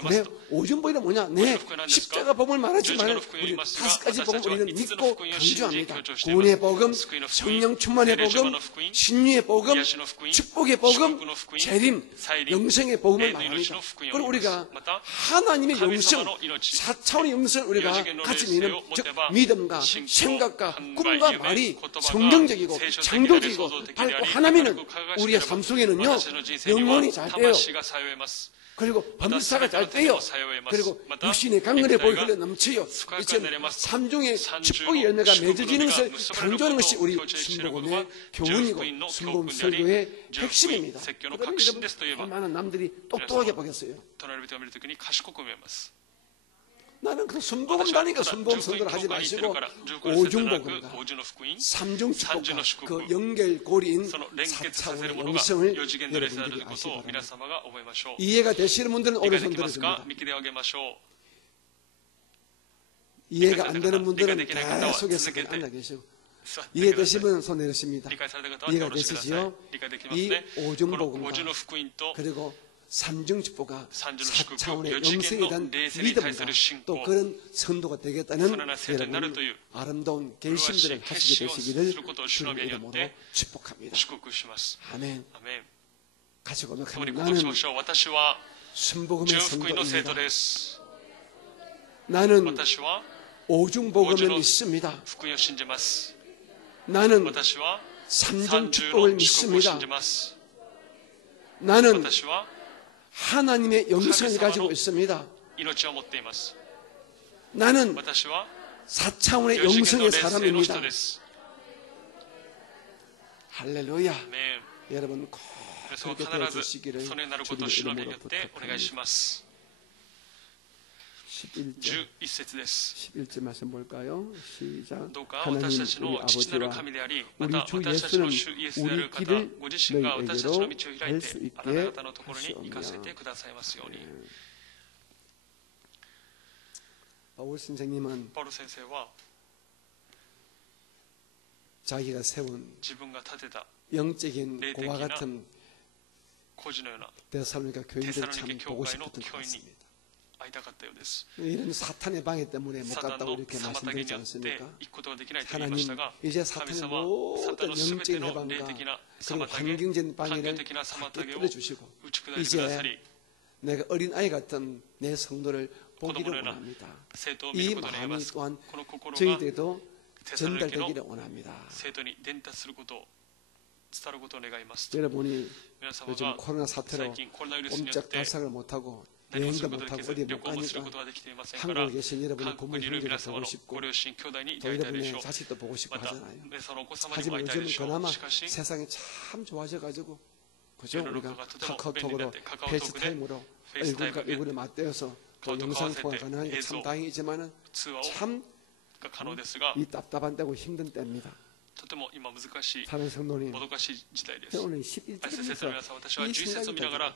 그래 오중복이란 뭐냐? 네, 십자가 복음을 말하지만 우리 다섯 가지 복음 우리는 믿고 강조합니다. 구원의 복음, 성령 충만의 복음, 신유의 복음, 축복의 복음, 재림, 영생의 복음을 말합니다. 그리고 우리가 하나님의 영성, 4차원의 영성을 우리가 가지면 즉 믿음과 생각과 꿈과 말이 성경적이고 창조적이고 밝고 하나님은 우리의 삶 속에는요 영혼이 잘 돼요. 그리고 범사가 잘 돼요. 그리고 육신의 강건해 보이 흘러 넘쳐요. 이처럼 삼중의 축복의 열매가 맺어지는 것을 강조하는 것이 우리 순복음의 교훈이고 순복음 설교의 핵심입니다. 그러면 여러분 얼마나 남들이 똑똑하게 보겠어요. 나는 그 순복음 다니까 순복음 선교를 하지 마시고 오중복음과 삼중축복과 그 연결고리인 4차원의 영성을 여러분들이 아시기 바랍니다. 이해가 되시는 분들은 오른손 들어줍니다. 이해가 안 되는 분들은 계속해서 앉아 계시고 이해되시면 손 내리십니다. 이해가 되시지요? 이 오중복음과 그리고 삼중축복과 4차원의 영성에 대한 믿음과 또 그런 선도가 되겠다는 여러분 아름다운 결심들을 하시게 되시기를 주님의 이름으로 축복합니다. 아멘. 같이 고백합니다. 나는 순복음의 선도입니다. 나는 오중복음을 믿습니다. 나는 삼중축복을 믿습니다. 나는 하나님의 영성을 가지고 있습니다. 나는 4차원의 영성의 사람입니다. 할렐루야. 여러분 꼭 그렇게 되어주시기를 주님의 이름으로 부탁합니다. 11절 말씀 볼까요? 시작. 하나님 우리 아버지와 우리 주 예수는 우리 길을 너희에게로 갈 수 있게 하시오며. 바울 선생님은 자기가 세운 영적인 고와 같은 데살로니가 교인들을 참 보고 싶었던 것 같습니다. 이런 사탄의 방해 때문에 못 갔다고 이렇게 말씀드리지 않습니까? 하나님 이제 사탄의 모든 영적인 해방과 그리고 환경적인 방해를 다 깨뜨려 주시고 이제 내가 어린아이 같은 내 성도를 보기를 원합니다. 이 마음이 또한 저희들도 전달되기를 원합니다. 여러분이 요즘 코로나 사태로 꼼짝달싹을 못하고 여행도 못하고 어디 못 가니까 한국에 계신 여러분의 부모 형제도 보고 싶고 또 여러분의 자식도 보고 싶고 하잖아요. 하지만 요즘은 그나마 세상이 참 좋아져가지고 그죠? 우리가 카카오톡으로 페이스타임으로 얼굴과 얼굴을 맞대어서 또 영상통화 가능한 게 참 다행이지만은 참 이 답답한 때고 힘든 때입니다. 다른 성도님, 오늘 11절에서 이 생각이 들어요.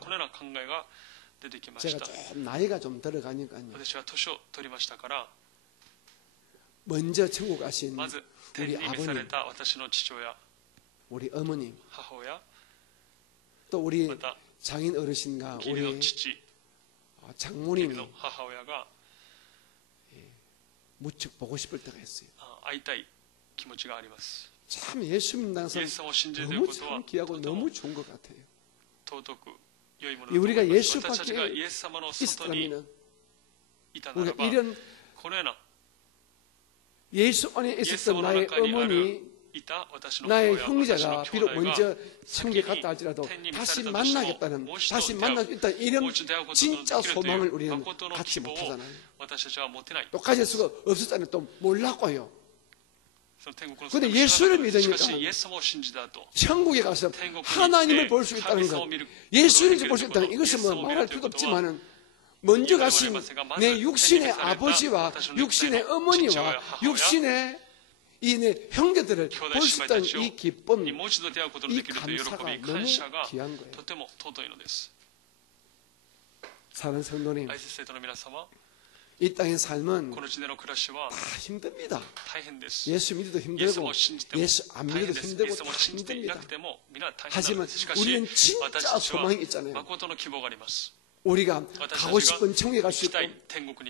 제가 좀 나이가 좀 들어가니까요. 먼저 천국 가신 우리 아버님, 우리 어머님, 또 우리 장인 어르신과 우리 장모님이 무척 보고 싶을 때가 있어요. 참 예수 믿는 사람 너무 참 귀하고 너무 좋은 것 같아요. 우리가 예수 밖에 있었다면 우리가 이런 예수 안에 있었던 나의 어머니, 나의 형제가 비록 먼저 천국에 갔다 할지라도 다시 만나겠다는, 다시 만날 수 있다는 이런 진짜 소망을 우리는 갖지 못하잖아요. 또 가질 수가 없었잖아요. 또 몰랐고요. 그런데 예수를 믿으니까 천국에 가서 하나님을 볼 수 있다는 것, 예수를 볼 수 있다는 이것은 뭐 말할 필요도 없지만은 먼저 가신 내 육신의 아버지와 육신의 어머니와 육신의 이 내 형제들을 볼 수 있다는 이 기쁨, 이 감사가 너무 귀한 거예요. 사랑하는 성도님, 이 땅의 삶은 다 힘듭니다. 예수 믿어도 힘들고 예수 안 믿어도 힘들고 다 힘듭니다. 하지만 우리는 진짜 소망이 있잖아요. 우리가 가고 싶은 천국에 갈 수 있고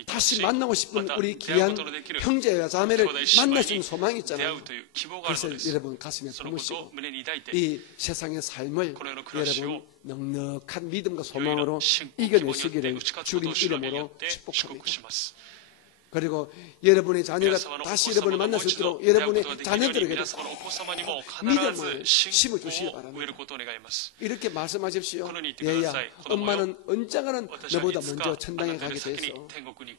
다시 만나고 싶은 우리 귀한 형제와 자매를 만날 수 있는 소망이 있잖아요. 그래서 여러분 가슴에 품으시고 이 세상의 삶을 여러분 넉넉한 믿음과 소망으로 이겨내시기를 주님 이름으로 축복합니다. 그리고 여러분의 자녀가 다시 여러분을 만날 수 있도록 여러분의 자녀들에게 믿음을 심어주시기 바랍니다. 이렇게 말씀하십시오. 얘야, 엄마는 언젠가는 너보다 먼저 천당에 가게 돼서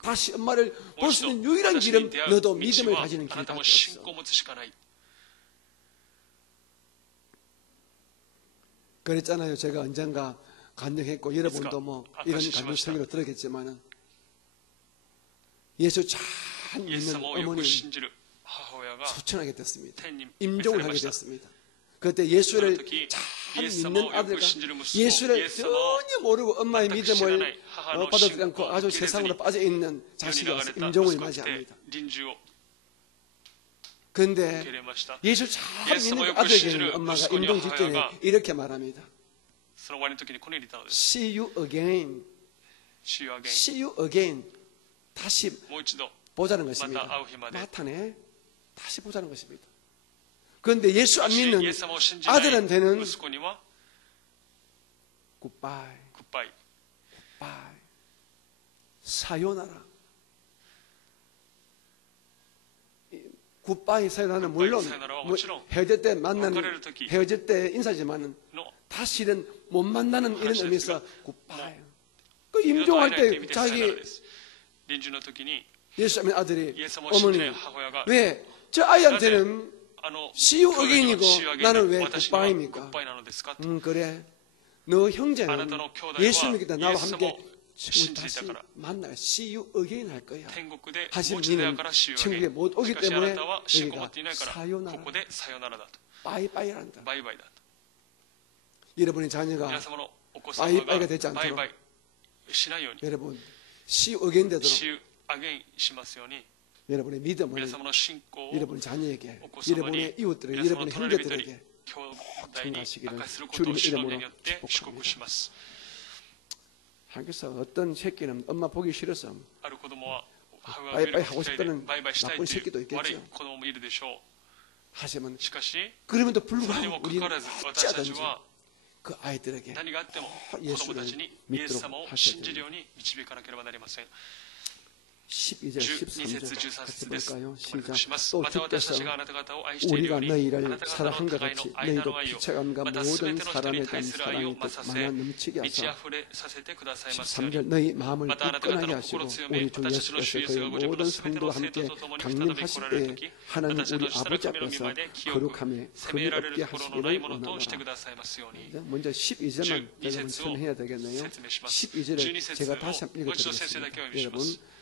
다시 엄마를 볼 수 있는 유일한 길은 너도 믿음을 가지는 길밖에 없어. 그랬잖아요. 제가 언젠가 간증했고 여러분도 뭐 이런 간증 설교를 들었겠지만은 예수 잘 믿는 어머니 소천하게 됐습니다. 임종을 하게 됐습니다. 그때 예수를 잘 믿는 아들가 예수를 전혀 모르고 엄마의 믿음을 받아들이지 않고 아주 세상으로 빠져있는 자식이 와서 임종을 맞이합니다. 그런데 예수 잘 믿는 아들에게는 엄마가 임종 직전에 이렇게 말합니다. See you again. See you again. 다시 보자는 것입니다. 마타네. 다시 보자는 것입니다. 그런데 예수 안 믿는 아들한테는 굿바이, 굿바이, 사요나라. 굿바이, 사요나라는 물론 헤어질 때 만나는 헤어질 때 인사지만은 다시는 못 만나는 이런 의미에서 굿바이. 그 임종할 때 자기 예수 믿는 아들이 어머니 왜 저 아이한테는 See you again이고 나는 왜 굿바이입니까? 그래 너 형제는 예수 믿겠다 나와 함께 우리 다시 만나 See you again 할 거야. 하지만 너는 천국에 못 오기 때문에 여기가 사요나라 바이바이란다. 여러분의 자녀가 바이바이가 되지 않도록 여러분 See you again 되도록 여러분의 믿음을 여러분 자녀에게 여러분의 이웃들에게 여러분의 형제들에게 전하시기를 주님의 이름으로 축복합니다. 한국에서 어떤 새끼는 엄마 보기 싫어서 바이바이 하고 싶다는 나쁜 새끼도 있겠죠. 하지만 그럼에도 불구하고 우리는 어찌하든지 그 아이들에게 예수를 믿도록 하셔야 됩니다. 12절, 13절 같이 볼까요? 시작. 또 주께서 우리가 너희를 사랑한 것 같이 너희도 피차감과 모든 사람에 대한 사랑이 마나 넘치게 하사 13절 너희 마음을 굳건하게 하시고 우리 주 예수께서 그의 모든 성도와 함께 강림하실 때에 하나님 우리 아버지 앞에서 거룩함에 흠이 없게 하시기를 원하노라. 먼저 12절만 여러분 설명해야 되겠네요. 12절을 제가 다시 한번 읽어드리겠습니다. 여러분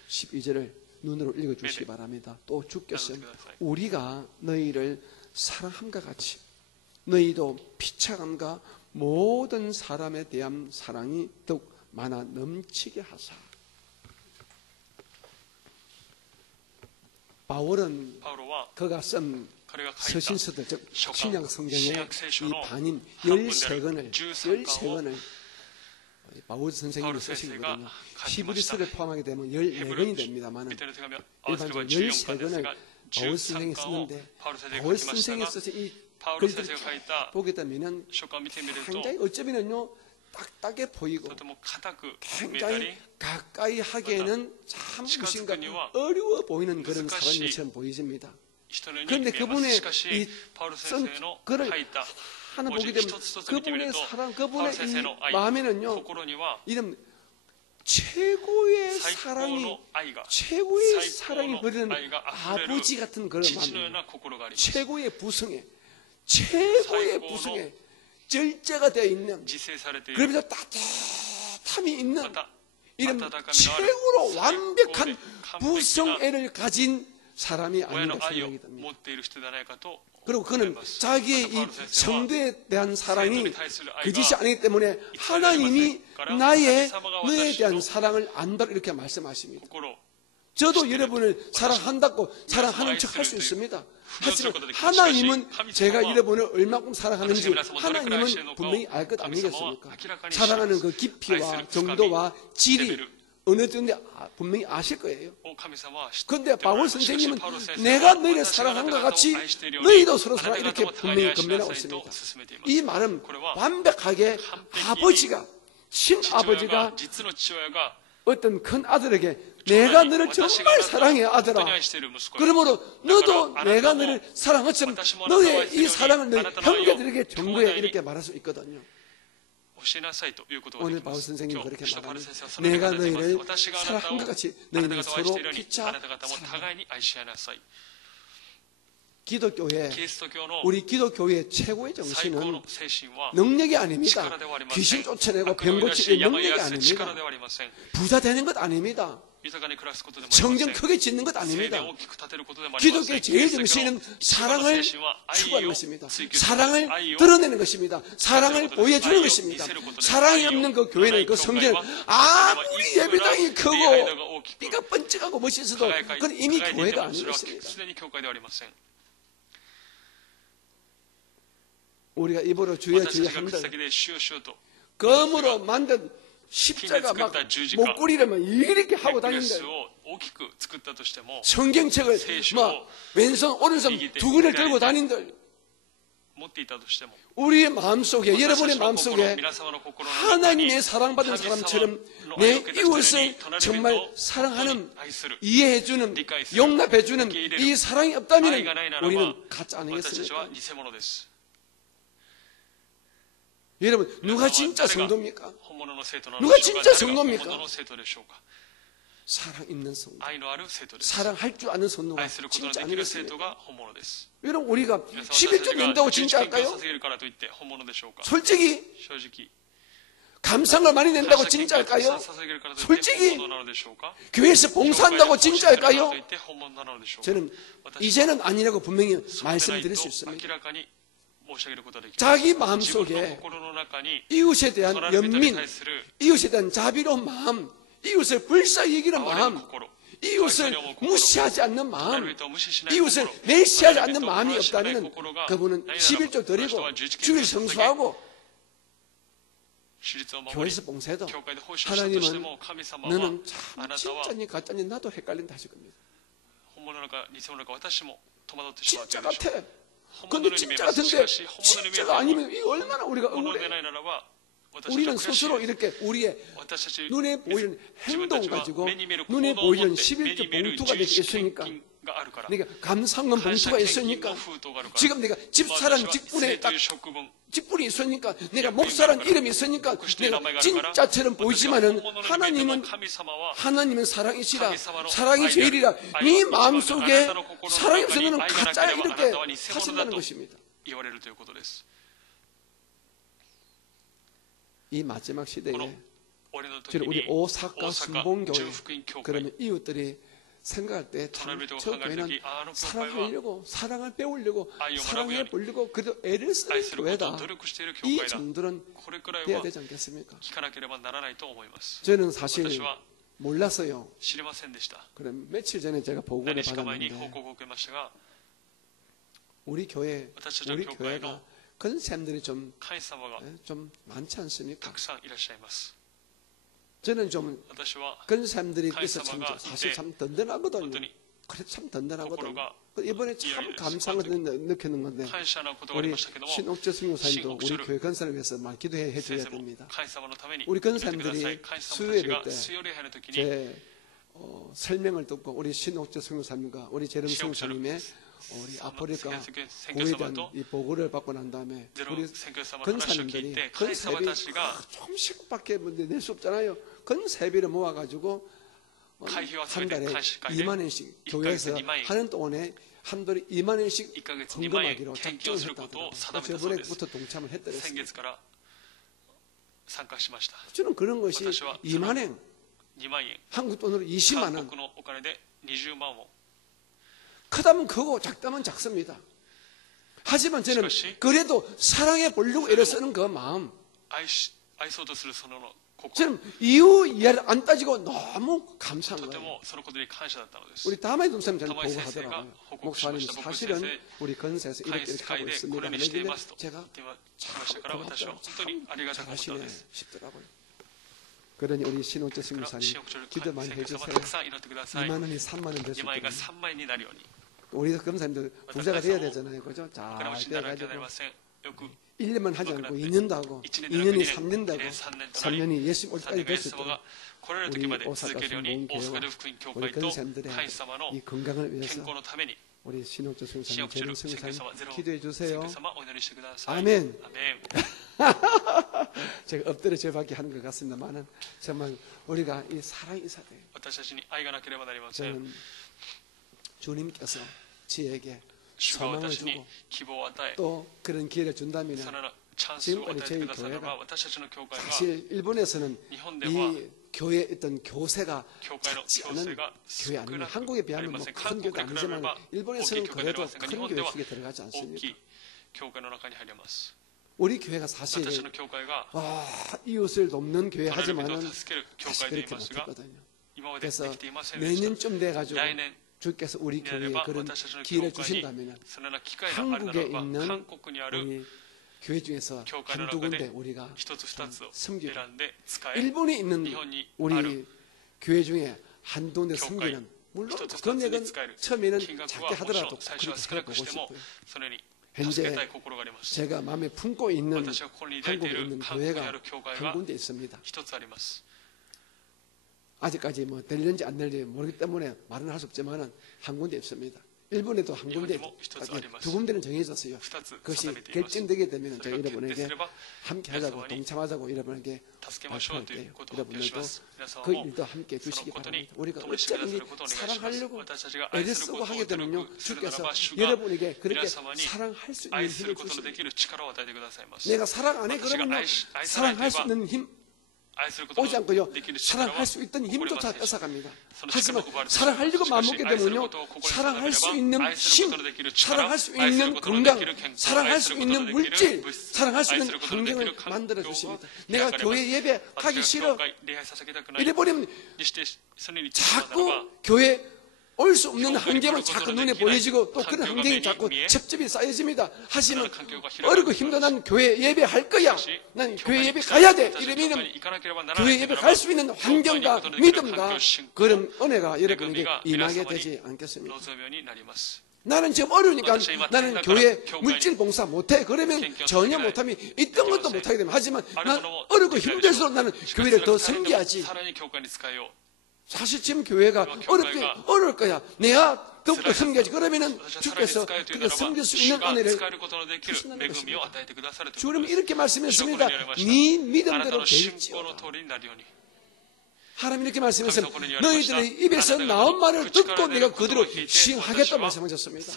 12절을 눈으로 읽어주시기 바랍니다. 또 주께서 우리가 너희를 사랑함과 같이 너희도 피차감과 모든 사람에 대한 사랑이 더욱 많아 넘치게 하사. 바울은 그가 쓴 서신서들 즉 신약 성경의 이 반인 13권을 바울 선생님이 쓰시거든요. 히브리서를 포함하게 되면 14권이 됩니다만 일반적으로 13권을 바울 선생이 썼는데 바울 선생이 써서 이 글들을 보게 되면 굉장히 어쩌면요 딱딱해 보이고 굉장히 가까이 하기에는 참 무엇인가 어려워 보이는 그런 사람처럼 보이집니다. 그런데 그분의 이 쓴 글을 하나 보게 되면 그분의 사랑, 그분의 이 마음에는요 이런 최고의 사랑이 흐르는 아버지 같은 그런 마음입니다. 최고의 부성에 절제가 되어 있는 그러면서 따뜻함이 있는 이런 최고로 완벽한 부성애를 가진 사람이 아닌가 생각이 듭니다. 그리고 그는 자기의 이 성도에 대한 사랑이 거짓이 아니기 때문에 하나님이 너에 대한 사랑을 안다고 이렇게 말씀하십니다. 저도 여러분을 사랑한다고 사랑하는 척 할 수 있습니다. 하지만 하나님은 제가 여러분을 얼마큼 사랑하는지 하나님은 분명히 알 것 아니겠습니까? 사랑하는 그 깊이와 정도와 질이 어느 정도 분명히 아실 거예요. 그런데 바울 선생님은 내가 너희를 사랑한 것 같이 너희도 서로 사랑 이렇게 분명히 건면하고 있습니다. 이 말은 완벽하게 아버지가 친아버지가 어떤 큰 아들에게 내가 너를 정말 사랑해 아들아. 그러므로 너도 내가 너를 사랑한 것처럼 너의 이 사랑을 너희 형제들에게 전부에 이렇게 말할 수 있거든요. 오늘 바울 선생님이 그렇게 말합니다. 내가 너희를 사랑한 것 같이 너희는 서로 피차 사랑하라. 기독교의 우리 기독교의 최고의 정신은 능력이 아닙니다. 귀신 쫓아내고 병 고치는 능력이 아닙니다. 부자 되는 것 아닙니다. 성전 크게 짓는 것 아닙니다. 기독교의 제일 정신은 사랑을 추구하는 것입니다. 사랑을 드러내는 것입니다. 사랑을 보여주는 것입니다. 사랑이 없는 그 교회는 그 성전은 아무리 예배당이 크고 삐가 번쩍하고 멋있어도 그건 이미 교회가 아닌 것입니다. 우리가 입으로 주여 주여 한들 검으로 만든 십자가 막 목걸이를 막 이렇게 하고 다닌다. 성경책을 막 왼손 오른손 두 근을 들고 다닌들. 우리의 마음속에 여러분의 마음속에 하나님의 사랑받은 사람처럼 내 이웃을 정말 사랑하는 이해해주는 용납해주는 이 사랑이 없다면 우리는 가짜 아니겠습니까? 여러분 누가 진짜 성도입니까? 누가 진짜 성도입니까? 사랑 있는 성도, 사랑할 줄 아는 성도가 진짜 아니겠습니까? 여러분 우리가 11조 낸다고 진짜 할까요? 솔직히 감상을 많이 낸다고 진짜 할까요? 솔직히 교회에서 봉사한다고 진짜 할까요? 저는 이제는 아니라고 분명히 말씀드릴 수 있습니다. 자기 마음속에 이웃에 대한 연민, 이웃에 대한 자비로운 마음, 이웃을 불쌍히 여기는 마음, 이웃을 무시하지 않는 마음, 이웃을 멸시하지 않는 마음이 없다면 그분은 11조 드리고 주일 성수하고 교회에서 봉사해도 하나님은 너는 참 진짜니 가짜니 나도 헷갈린다 하실 겁니다. 진짜 같아. 근데 진짜 같은데 진짜가 아니면 이 얼마나 우리가 억울해. 우리는 스스로 이렇게 우리의 눈에 보이는 행동 가지고 눈에 보이는 11조 봉투가 내게 있으니까, 그러니까 감상은 봉투가 있으니까, 지금 내가 집사란 직분에 딱 직분이 있으니까, 내가 목사란 이름이 있으니까 내가 진짜처럼 보이지만은 하나님은 사랑이시라, 사랑이 제일이라. 네 마음속에 사랑이 없으면 가짜야 이렇게 하신다는 것입니다. 이 마지막 시대에 우리 오사카 순봉교회, 그러면 이웃들이 생각할 때 참 저 교회는 사랑하려고, 사랑을 배우려고, 사랑해 보려고 그래도 애를 쓰는 교회다. 이 정도는 돼야 되지 않겠습니까? 저는 사실 몰랐어요. 그럼 며칠 전에 제가 보고를 받았는데 우리 교회가 그런 사람들이 좀 많지 않습니까? 저는 좀 그런 사람들이 있어서 사실 참 든든하거든요. 그래 참 든든하거든요. 이번에 참 감상을 느끼는 건데, 우리 신옥재 선교사님도 우리 교회 건설을 위해서 많이 기도해 줘야 됩니다. 우리 건사님들이 수요일에 제 설명을 듣고 우리 신옥재 선교사님과 우리 재령 선교사님의 우리 아프리카 구에 대한 이 보고를 받고 난 다음에 우리 건사님들이 건세비 조금씩밖에 낼 수 없잖아요. 건세비를 모아가지고 한 달에 2만 원씩 교회에서 하는 동안에 한 달에 2만 원씩 헌금하기로 작정을 했다고. 저번에부터 동참을 했더랬습니다. 저는 그런 것이 2만 원, 한국 돈으로 20만 원, 크다면 크고 작다면 작습니다. 하지만 저는 그래도 사랑해 보려고 애를 쓰는 그 마음, 저는 이유 이해를 안 따지고 너무 감사한 거예요. 우리 다마이 동사님 저는 보고하더라고요. 목사님 사실은 우리 건사에서 이렇게 하고 있습니다. 그런데 제가 참 고맙다, 참 잘하시네 싶더라고요. 그러니 우리 신옥재 선교사님 기도 많이 해주세요. 2만 원이 3만 원 될 수 있도록. 우리 검사님들 부자가 돼야 되잖아요. 그죠? 잘 돼가지고 1년만 하지 않고 2년도 하고 2년이 3년도 하고 3년이 예수님 올 때까지 될 수 있도록 우리 오사카 모임교회와 우리 근생들의 이 건강을 위해서 우리 신옥주 성사님, 재림 성사님 기도해 주세요. 아멘. 제가 엎드려 절받기 하는 것 같습니다만은 정말 우리가 이 사랑이 있어야 돼요. 저는 주님께서 저에게 소망을 주고 또 그런 기회를 준다면 지금까지 저희 교회가 사실 일본에서는 이 교회의 어떤 교세가 작지 않은 교회 아닙니다. 한국에 비하면 뭐 큰 교회도 아니지만 일본에서는 그래도 큰 교회 속에 들어가지 않습니다. 우리 교회가 사실 이웃을 돕는 교회 하지만은 사실 그렇게 못했거든요. 그래서 내년쯤 돼가지고 주께서 우리 교회에 그런 기회를 주신다면 한국에 있는 우리 교회 중에서 한두 군데 우리가 섬기고 일본에 있는 우리 교회 중에 한두 군데 섬기는 물론 금액은 처음에는 작게 하더라도 그렇게 해보고 싶고요. 현재 제가 마음에 품고 있는 한국에 있는 교회가 한 군데 있습니다. 아직까지 뭐 될는지 안 될는지 모르기 때문에 말은 할 수 없지만 한 군데 있습니다. 일본에도 한 군데, 두 군데는 정해졌어요. 그것이 결정되게 되면 저희 여러분에게 함께 하자고 동참하자고 여러분에게 발표할게요. 여러분들도 그 일도 함께 주시기 바랍니다. 우리가 어쩌면 사랑하려고 애를 쓰고 하게 되면요 주께서 여러분에게 그렇게 사랑할 수 있는 힘을 주십니다. 내가 사랑 안 해 그러면요 사랑할 수 있는 힘 오지 않고요 사랑할 수 있던 힘조차 뺏어갑니다. 하지만 사랑하려고 마음먹게 되면요 사랑할 수 있는 힘, 사랑할 수 있는 건강, 사랑할 수 있는 물질, 사랑할 수 있는 환경을 만들어 주십니다. 내가 교회 예배 가기 싫어 이래버리면 자꾸 교회 올 수 없는 환경은 자꾸 눈에 보여지고 또 그런 환경이 자꾸 첩첩이 쌓여집니다. 하시면 어렵고 힘든 난 교회 예배 할 거야. 난 교회 예배 가야 돼. 이러면 교회 예배 갈 수 있는 환경과 믿음과 그런 은혜가 여러분에게 임하게 되지 않겠습니까? 나는 지금 어려우니까 나는 교회 물질 봉사 못해. 그러면 전혀 못하면 있던 것도 못하게 되면 하지만 난 어렵고 힘들수록 나는 교회를 더 섬기야지. 사실 지금 교회가 어려울 거야. 내가 더욱더 섬겨야지. 그러면은 주께서 그렇게 섬길 수 있는 은혜를 주신다는 것입니다. 주님은 이렇게 말씀했습니다. 네 믿음대로 될지어다. 하나님 이렇게 말씀해서 너희들의 입에서 나온 말을 듣고 내가 그대로 시행하겠다 말씀하셨습니다.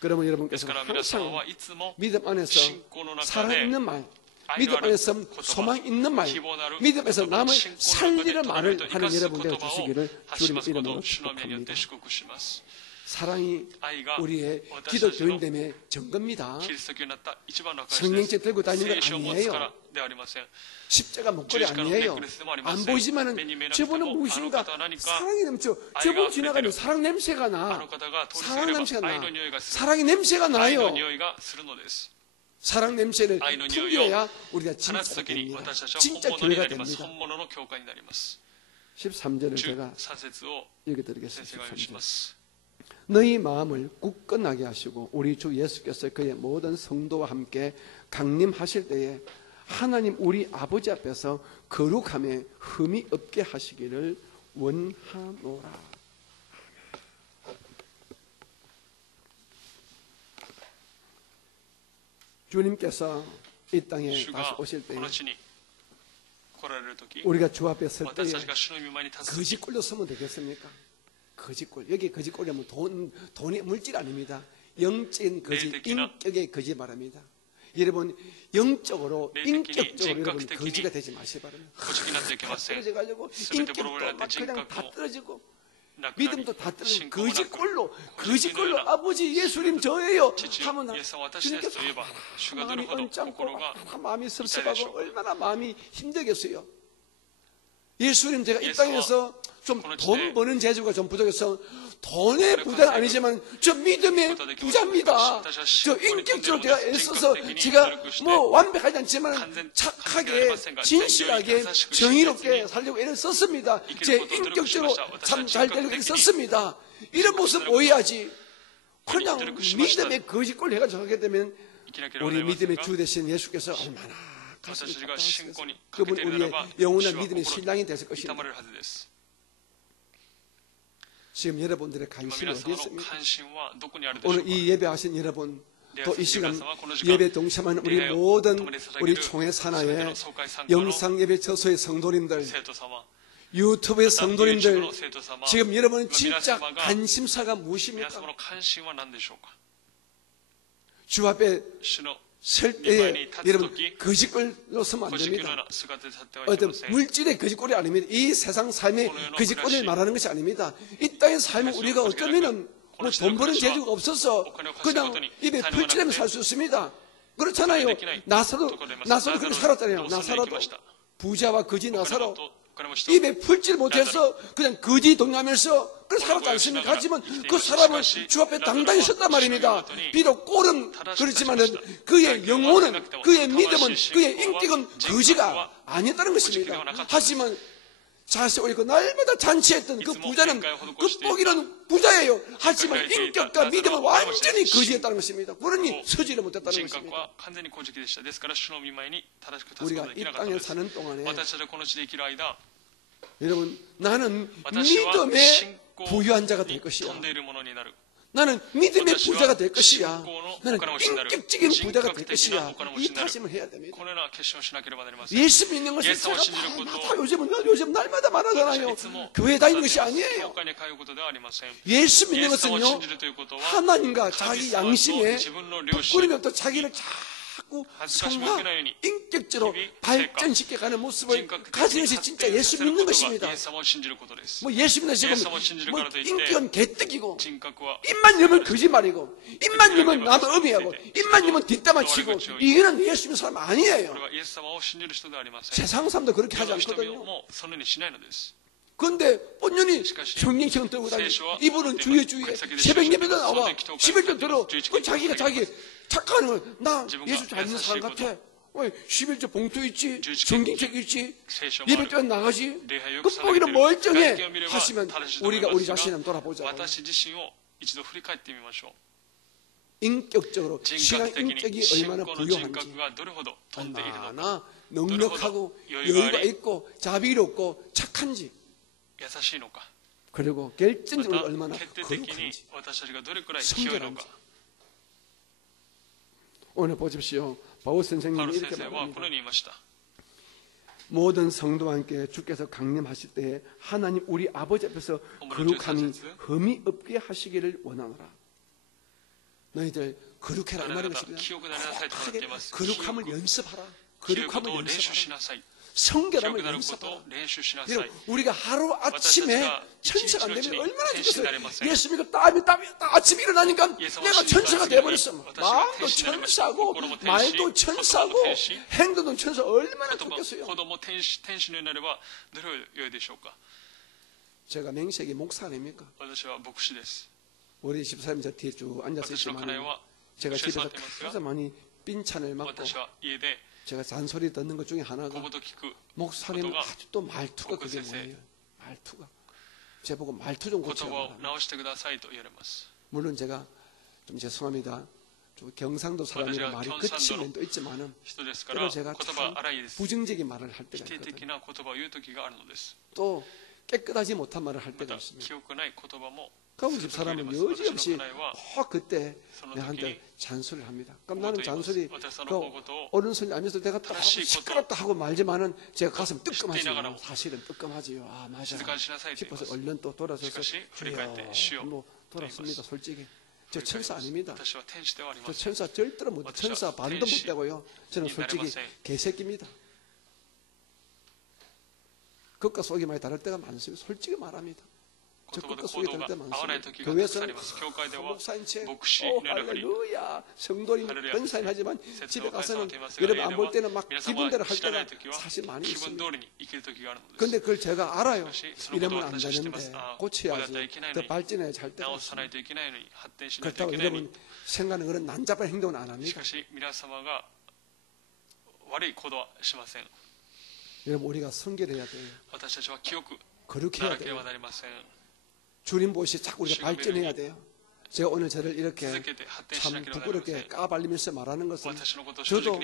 그러면 여러분께서 항상 믿음 안에서 살아있는 말, 믿음 안에서 소망 있는 말, 믿음에서 남을 살리는 말을 하는 여러분들 주시기를 주님 이름으로 축복합니다. 사랑이 우리의 기독교인됨의 증거입니다. 성령책 들고 다니는 건 아니에요. 십자가 목걸이 아니에요. 안 보이지만은 저분은 무엇인가 사랑이 넘쳐. 저분 지나가면 사랑 냄새가 나. 사랑 냄새가 나. 사랑의 냄새가 나요. 사랑 냄새를 풍겨야 우리가 진짜 됩니다. 진짜 교회가 됩니다. 13절을 제가 읽어드리겠습니다. 13절. 너희 마음을 굳건하게 하시고 우리 주 예수께서 그의 모든 성도와 함께 강림하실 때에 하나님 우리 아버지 앞에서 거룩함에 흠이 없게 하시기를 원하노라. 주님께서 이 땅에 다시 오실 때에 우리가 주 앞에 설 때에 거짓골로 서면 되겠습니까? 거짓골. 여기 거짓골이면 돈이 물질 아닙니다. 영적인 거짓, 인격의 거짓 말합니다. 여러분 영적으로 인격적으로 여러분 거지가 되지 마시기 바랍니다. 다 떨어져가지고 인격도 막 그냥 다 떨어지고 믿음도 다 떨어지고 거짓골로 아버지 예수님 저예요 하면 주님께서 마음이 언짢고 마음이 섭섭하고 얼마나 마음이 힘들겠어요. 예수님 제가 이 땅에서 좀 돈 버는 재주가 좀 부족해서 돈의 부자는 아니지만 저 믿음의 부자입니다. 저 인격적으로 제가 애써서 제가 뭐 완벽하지 않지만 착하게 진실하게 정의롭게 살려고 애를 썼습니다. 제 인격적으로 참 잘 되려고 애를 썼습니다. 이런 모습 보여야지. 그냥 믿음의 거짓골 해가지고 하게 되면 우리 믿음의 주 되신 예수께서 얼마나 가슴이 답답하셨겠어요. 그분 우리의 영원한 믿음의 신랑이 되실 것입니다. 지금 여러분들의 관심이 어디 있습니까? 오늘 이 예배하신 여러분, 또 이 시간 예배 동참하는 우리 모든 우리 총회 산하의 영상 예배 저소의 성도님들, 유튜브의 성도님들, 지금 여러분 진짜 관심사가 무엇입니까? 주 앞에 설 때에 여러분 거짓골로 서면 안 됩니다. 어떤 물질의 거짓골이 아닙니다. 이 세상 삶의 거짓골을 말하는 것이 아닙니다. 이 땅의 삶은 우리가 어쩌면은 뭐 돈 버는 재주가 없어서 그냥 입에 풀칠하면 살 수 있습니다. 그렇잖아요. 나사로 그렇게 살았잖아요. 나사로도 부자와 거지 나사로 입에 풀질 못해서 그냥 거지 동하면서 그렇게 살았지 않습니까? 하지만 그 사람은 주 앞에 당당히 섰단 말입니다. 비록 꼴은 그렇지만은 그의 영혼은, 그의 믿음은, 그의 인격은 거지가 아니었다는 것입니다. 하지만 자세 올리고 날마다 잔치했던 그 부자는, 그 뻑이는 부자예요. 하지만 인격과 믿음은 완전히 거지였다는 것입니다. 그러니 서지를 못했다는 것입니다. 우리가 이 땅에 사는 동안에 여러분, 나는 믿음의 부유한 자가 될 것이야. 나는 믿음의 부자가 될 것이야. 나는 인격적인 부자가 될 것이야. 이 다짐을 해야 됩니다. 예수 믿는 것은 제가 다 요즘 날마다 말하잖아요. 교회 다니는 것이 아니에요. 예수 믿는 것은요, 하나님과 자기 양심에 부끄러움이 없다 자기를 자꾸 성화, 인격적으로 발전시켜가는 모습을 가지는 것이 진짜 예수 믿는 것입니다. 뭐 예수 믿는 지금 뭐 인격은 개떡이고, 입만 열면 거짓말이고, 입만 열면 나도 음해하고, 입만 열면 뒷담화 치고, 이거는 예수 믿는 사람 아니에요. 세상 사람도 그렇게 하지 않거든요. 그런데 온전히 성경책은 들고 다니고, 이분은 주의 새벽 예배도 나와 11조 들어. 그 자기가 자기 착각하는 거예요. 나 예수 잘 믿는 사람 같아. 왜 11조 봉투 있지, 성경책 있지, 예배 때 나가지. 그 보기는 멀쩡해 하시면 우리가 우리 자신을 한번 돌아보자. 인격적으로 신앙 인격이 얼마나 부유한지, 얼마나 능력하고 여유가 있고 자비롭고 착한지, 그리고 결정적으로 얼마나 거룩한지, 성결한지. 오늘 보십시오. 바울 선생님이 이렇게 말합니다. 모든 성도와 함께 주께서 강림하실 때에 하나님 우리 아버지 앞에서 거룩함이 흠이 없게 하시기를 원하노라. 너희들 거룩해라 이 말인 것입니다. 거룩함을 연습하라. 거룩함을 연습하라. 성결함을 연습하라. 우리가 하루 아침에 천사가 안 되면 얼마나 좋겠어요. 예수 믿고 땀이 아침에 일어나니까 내가 천사가 되어버렸어. 마음도 천사고 말도 천사고 행동도 천사. 얼마나 좋겠어요. 제가 맹세기 목사 아닙니까? 우리 집사님 저 뒤에 쭉 앉아서 있지만 제가 집에서 가장 많이 빈찬을 맞고 제가 잔소리 듣는 것 중에 하나가 목사님은 아주 또 말투가 그게 뭐예요? 말투가. 제보고 말투 좀 고쳐라. 물론 제가 좀 죄송합니다. 좀 경상도 사람이라 말이 거친 면도 있지만은 때로 제가 참 부정적인 말을 할 때가 있거든요. 또 깨끗하지 못한 말을 할 때가 있습니다. 그 우리 집사람은 여지없이 그때 내한테 잔소리를 합니다. 그럼 나는 잔소리 오른손이 아니어서 내가 또 시끄럽다 하고 말지만은 제가 가슴 뜨끔하지요. 사실은 뜨끔하지요. 아 맞아 싶어서 얼른 또 돌아서서 주여 뭐 돌았습니다. 솔직히 저 천사 아닙니다. 저 천사 절대로 못, 천사 반도 못 되고요. 저는 솔직히 개새끼입니다. 겉과 속이 많이 다를 때가 많습니다. 솔직히 말합니다. 저 겉과 속이 다를 때가 많습니다. 교회에서는 목사인 채 할렐루야 성도님 권사님 하지만 집에 가서는 여러분 안 볼 때는 막 기분대로 할 때가 사실 많이 있습니다. 그런데 그걸 제가 알아요. 이러면 안 되는데 고쳐야지 더 발전해야지 할 때가 있습니다. 그렇다고 여러분 생각하는 그런 난잡한 행동은 안 합니다. 여러분 우리가 성결해야 돼요. 거룩해야 돼요. 주님 보시 자꾸 우리가 발전해야 돼요. 제가 오늘 저를 이렇게 참 부끄럽게 까발리면서 말하는 것은 저도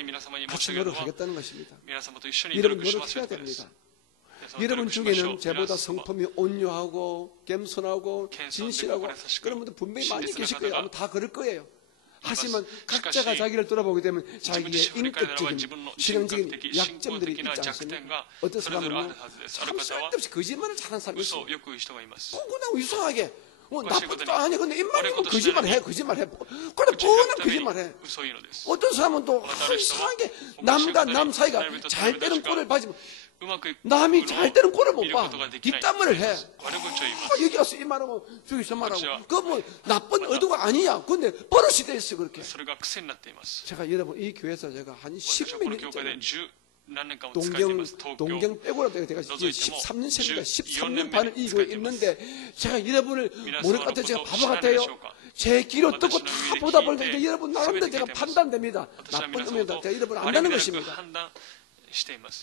같이 노력하겠다는 것입니다. 여러분 노력해야 됩니다. 여러분 중에는 저보다 성품이 온유하고 겸손하고 진실하고 그런 분들 분명히 많이 계실 거예요. 아마 다 그럴 거예요. 하지만 각자가 자기를 돌아보게 되면 자기의 인격적인 신앙적인 약점들이 있지 않습니까? 어떤 사람은요 참 쓸데없이 거짓말을 잘하는 사람이 있어요. 그냥 이상하게 나쁜 것도 아니야. 근데 입만 열면 거짓말해. 그래 뻔한 거짓말해. 어떤 사람은 또 이상하게 남과 남 사이가 잘 때는 꼴을 봐지 남이 잘 때는 꼴을 못 봐. 뒷담화를 해. 여기 와서 이 말하고 저기 저 말하고 그거 뭐 나쁜 의도가 아니야. 근데 버릇이 돼 있어 그렇게. 제가 여러분 이 교회에서 제가 한 10몇 년째 동경 빼고라도 제가 13년째니까 13년 반을 이 교회에 있는데 제가 여러분을 모를 것 같아요. 제가 바보 같아요. 제 귀로 듣고 다 보다 보니까 이제 여러분 나름대로 제가 판단됩니다. 나쁜 의미다. 제가 여러분 안다는 것입니다.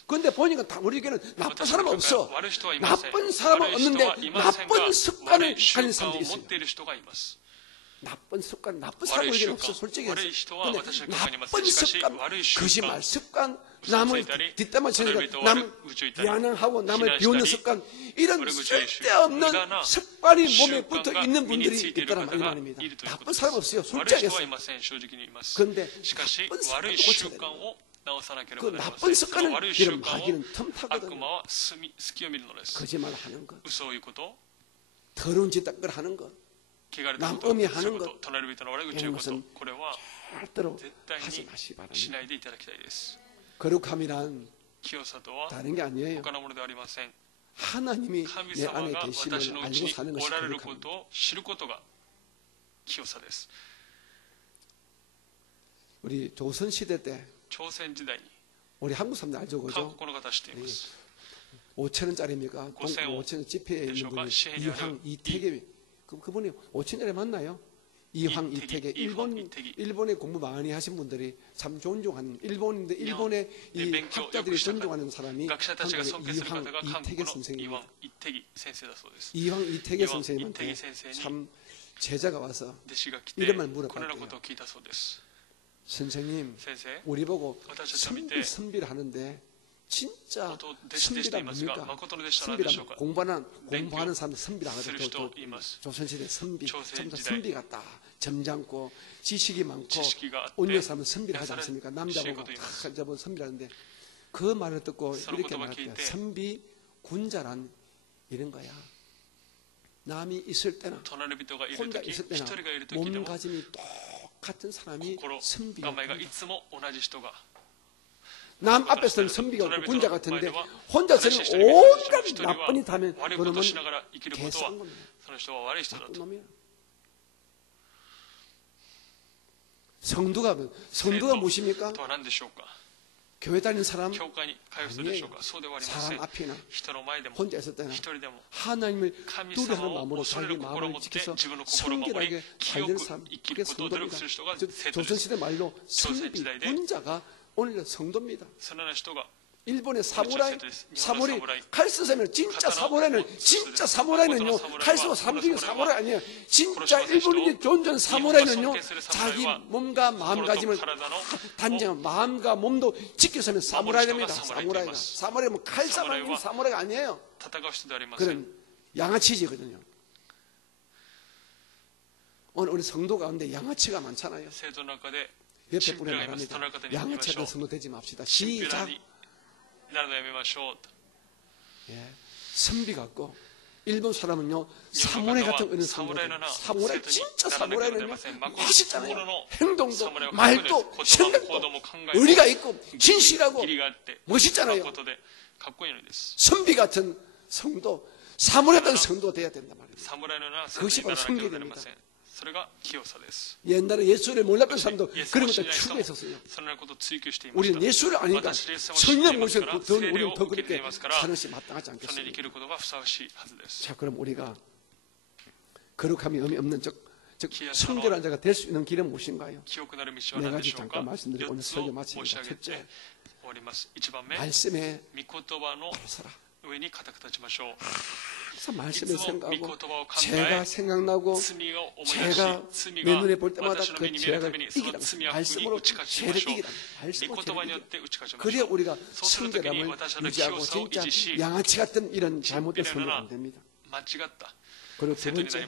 그런데 보니까 우리 교회는 나쁜 사람은 없어. 나쁜 사람은 없는데 나쁜 습관을 가진 사람들이 있어요. 나쁜 습관, 나쁜 사람 우리에게는 없어. 솔직히 해서. 근데 나쁜 습관, 거짓말 습관, 남을 뒷담화 치는 남을 비아냥하고 남을 비웃는 습관, 이런 쓸데없는 습관이 몸에 붙어 있는 분들이 있다는 말입니다. 나쁜 사람 없어요. 솔직하겠어요. 그런데 나쁜 습관을 고쳐야 돼요. 그 나쁜 습관을 여러분 마귀는 틈타거든요. 거짓말 하는 것, 더러운 짓을 하는 것, 남음이 하는 것, 이런 것은 절대로 하지 마시기 바랍니다. 거룩함이란 다른 게 아니에요. 하나님이 내 안에 계심을 알고 사는 것이 거룩합니다. 우리 조선시대 때 우리 한국 사람들 알죠, 그죠? 5,000원짜리입니까? 5,000원 지폐에 있는 분이 이황 이택의 그분이 5,000원짜리 맞나요? 이황 이택의 일본에 공부 많이 하신 분들이 참 존중하는 일본인데 일본의 이 학자들이 존중하는 사람이 한국의 이황 이택의 선생입니다. 이황 이택의 선생님한테 참 제자가 와서 이런 말 물어봤대요. 선생님, 우리 보고 선비를 하는데 진짜 선비란 뭡니까? 선비란 공부하는 사람 선비라 하거든요. 조선시대 선비, 전부 다 선비 같다. 점잖고 지식이 많고 온유한 사람은 선비를 하지 않습니까? 남자보고 다 여자보고 선비라는데 그 말을 듣고 이렇게 말했대요. 선비 군자란 이런 거야. 남이 있을 때나 혼자 있을 때나 몸가짐이 똑같은 사람이 선비가 남 앞에서는 선비가 없고 군자 같은데 혼자서는 온갖 나쁜 짓 하면 그놈은 개싼 겁니다. 나쁜 놈이야. 성도가 무엇입니까? 교회 다니는 사람 아니에요. 사람 앞이나 혼자 있을 때나 하나님을 두려워하는 마음으로 자기 마음을 지켜서 성결하게 살리는 사람, 그게 성도입니다. 조선시대 말로 선비, 군자가 오늘 성도입니다. 일본의 사무라이 칼 쓰면 진짜 사무라이는요 칼 쓰고 사람 중에 사무라이 아니에요. 진짜 일본인이 존재하는 사무라이는요 자기 몸과 마음가짐을 단정한 마음과 몸도 지켜서면 사무라이입니다. 사무라이는 칼 싸움하는 사무라이가 아니에요. 그런 양아치지거든요. 오늘 우리 성도 가운데 양아치가 많잖아요. 옆에 분에 말합니다. 양아치가 성도 되지 맙시다. 시작. 예, 선비 같고 일본 사람은요 사무라이 같은 어느 사무라이 진짜 사무라이는요 멋있잖아요. 행동도 말도 생각도 의리가 있고 진실하고 멋있잖아요. 선비 같은 성도, 사무라이 같은 성도 돼야 된단 말이에요. 그것이 바로 성결입니다. 옛날에 예수를 몰랐던 사람도 그런 것을 추구했었어요. 우리는 예수를 아니까 성령 모셔서 더 우리는 더 그렇게 사는 것이 마땅하지 않겠습니까? 자, 그럼 우리가 거룩함이 의미 없는 즉 성결한 자가 될 수 있는 길은 무엇인가요? 네 가지 잠깐 말씀드리고 오늘 설교 마칩니다. 첫째, 말씀에 바로 서라. 항상 말씀을 생각하고 죄가 생각나고 죄가 내 눈에 볼 때마다 그 죄를 이기라. 말씀으로 죄를 이기라. 말씀으로 죄를 이기라. 그래야 우리가 성결함을 유지하고 진짜 양아치 같은 이런 잘못된 선을 안 됩니다. 그리고 두 번째,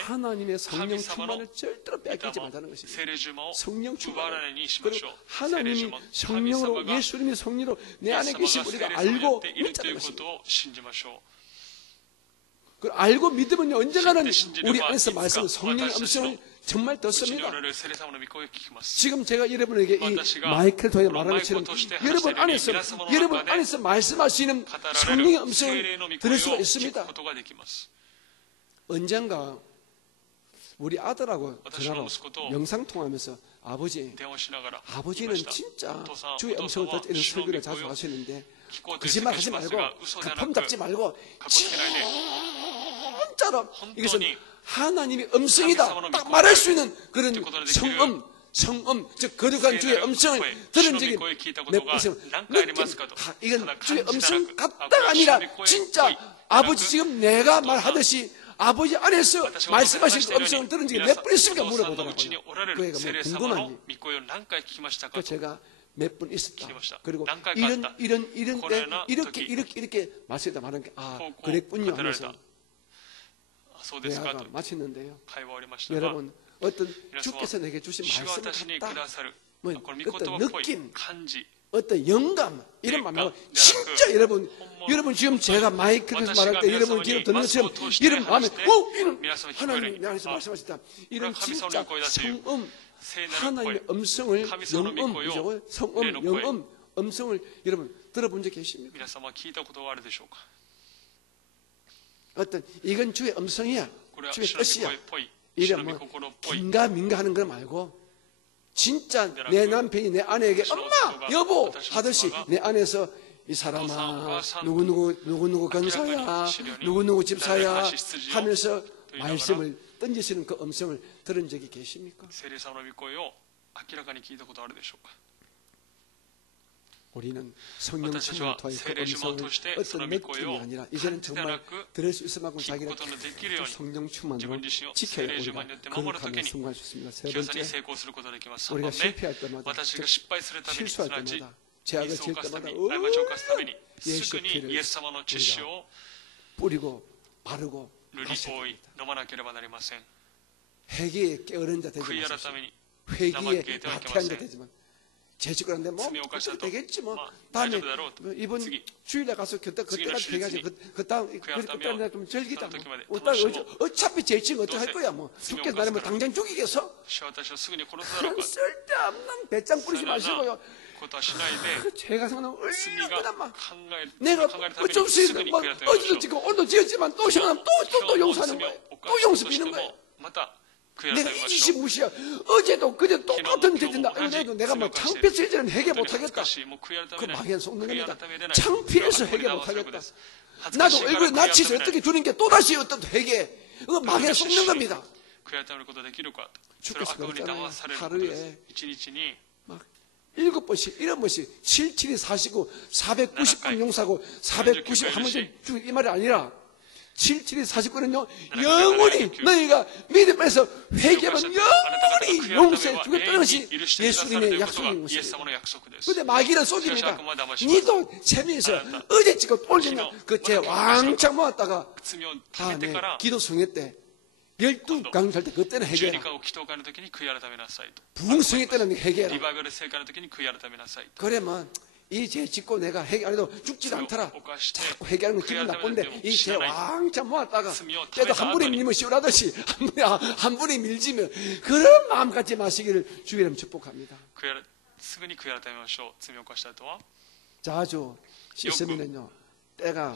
하나님의 성령 충만을 절대로 뺏기지 말자는 것입니다. 성령 충만을. 그리고 하나님이 성령으로, 예수님이 성령으로 내 안에 계신 우리가 알고 믿자는 것입니다. 그리고 알고 믿으면 언젠가는 우리 안에서 말씀, 성령의 음성을 정말 듣습니다. 지금 제가 여러분에게 이 마이크를 통해 말하는 것처럼 여러분 안에서 말씀하시는 성령의 음성을 들을 수가 있습니다. 언젠가 우리 아들하고 전화로 영상통화하면서 아버지는 진짜 주의 음성을 듣는 이런 설교를 자주 하시는데 거짓말 하지 말고 폼 잡지 말고 진짜로 이것은 하나님의 음성이다 딱 말할 수 있는 그런 성음, 즉 거룩한 주의 음성을 들은 적이 몇 번 있으면 이건 주의 음성 같다가 아니라 진짜 아버지 지금 내가 말하듯이 아버지 안에서 말씀하신 그 음성을 들은 적이 몇 번 있습니까? 물어보더라고요. 그 애가 뭐 궁금하니? 그 제가 몇 번 있었다. 그리고 이런 때 이렇게 말씀다 말하는 게 그랬군요 하면서 대화가 마쳤는데요. 여러분 어떤 주께서 내게 주신 말씀 같다. 뭐 어떤 느낌, 어떤 영감 이런 말 말고 진짜 여러분 지금 제가 마이크에서 말할 때 여러분 지금 듣는 것처럼 이런 마음에 이런 하나님이 내 안에서 말씀하셨다. 이런 진짜 성음 하나님의 음성을 성음 음성을 여러분 들어본 적 계십니까? 어떤 이건 주의 음성이야, 주의 뜻이야. 이런 뭐 긴가민가 하는 거 말고 진짜 내 남편이 내 아내에게 엄마, 여보 하듯이 내 안에서 이 사람아 누구누구 건서야 누구누구 집사야 하면서 말씀을 던지시는 그 음성을 들은 적이 계십니까? 우리는 성령 충만을 통해 그 음성을 어떤 느낌이 아니라 이제는 정말 들을 수 있을 만큼 자기를 성령 충만으로 지켜야 우리가 거룩함에 성공할 수 있습니다. 세 번째, 우리가 실패할 때마다 실수할 때마다 죄악을 지을 때마다 예수의 피를 우리가 뿌리고 바르고 마셔야 됩니다. 회개에 게으른 자 되지 마십시오. 회개에 나태한 자 되지만 재직하는데 뭐 그때 되겠지 뭐 다음에 이번 주일에 가서 그때까지 해가지 그때는 좀 즐기자 뭐 어차피 재직 어떻게 할 거야 뭐 죽겠어 나는 뭐 당장 죽이겠어 그런 쓸데없는 배짱 뿌리지 마시고요. 제가 생각하면 얼마나 막 내가 어쩔 수 있는 막 어제도 찍고 오늘도 지었지만 또 생각하면 또 용서하는 거예요. 또 용서 비는 거예요. 내가 이 짓이 무시야. 어제도 그제 똑같은 짓인다. 그래도 내가 뭐 창피해서 이제는 해결 못하겠다. 그 마귀는 속는 겁니다. 창피해서 해결 못하겠다. 나도 얼굴에 낯이 어떻게 주는 게 또다시 어떤 해결. 그거 마귀는 속는 겁니다. 주께서 그랬잖아요. 하루에 막 7번씩 이런 번씩 77이 49 490번 용서하고 491번 죽이 이 말이 아니라 77이 49는요 영원히 너희가 믿음에서 회개하면 영원히 용서해 주겠다는 것이 예수님의 약속인 것입니다. 그런데 마귀는 속입니다. 니도 재미있어 어제 찍고 올리면 그 제 왕창 모았다가 다음에 기도 성회 때 12강 살 때 그때는 해결해라. 부흥성회 때는 해결해라. 그러면 이 죄 짓고 내가 해결 안 해도 죽지도 않더라. 자꾸 해결하는 건 기분 나쁜데 이 죄 왕창 모았다가 때도 한 분이 밀면 시원하듯이 한 분이 밀지면 그런 마음 갖지 마시기를 주의를 축복합니다. 자주 씻으면요 때가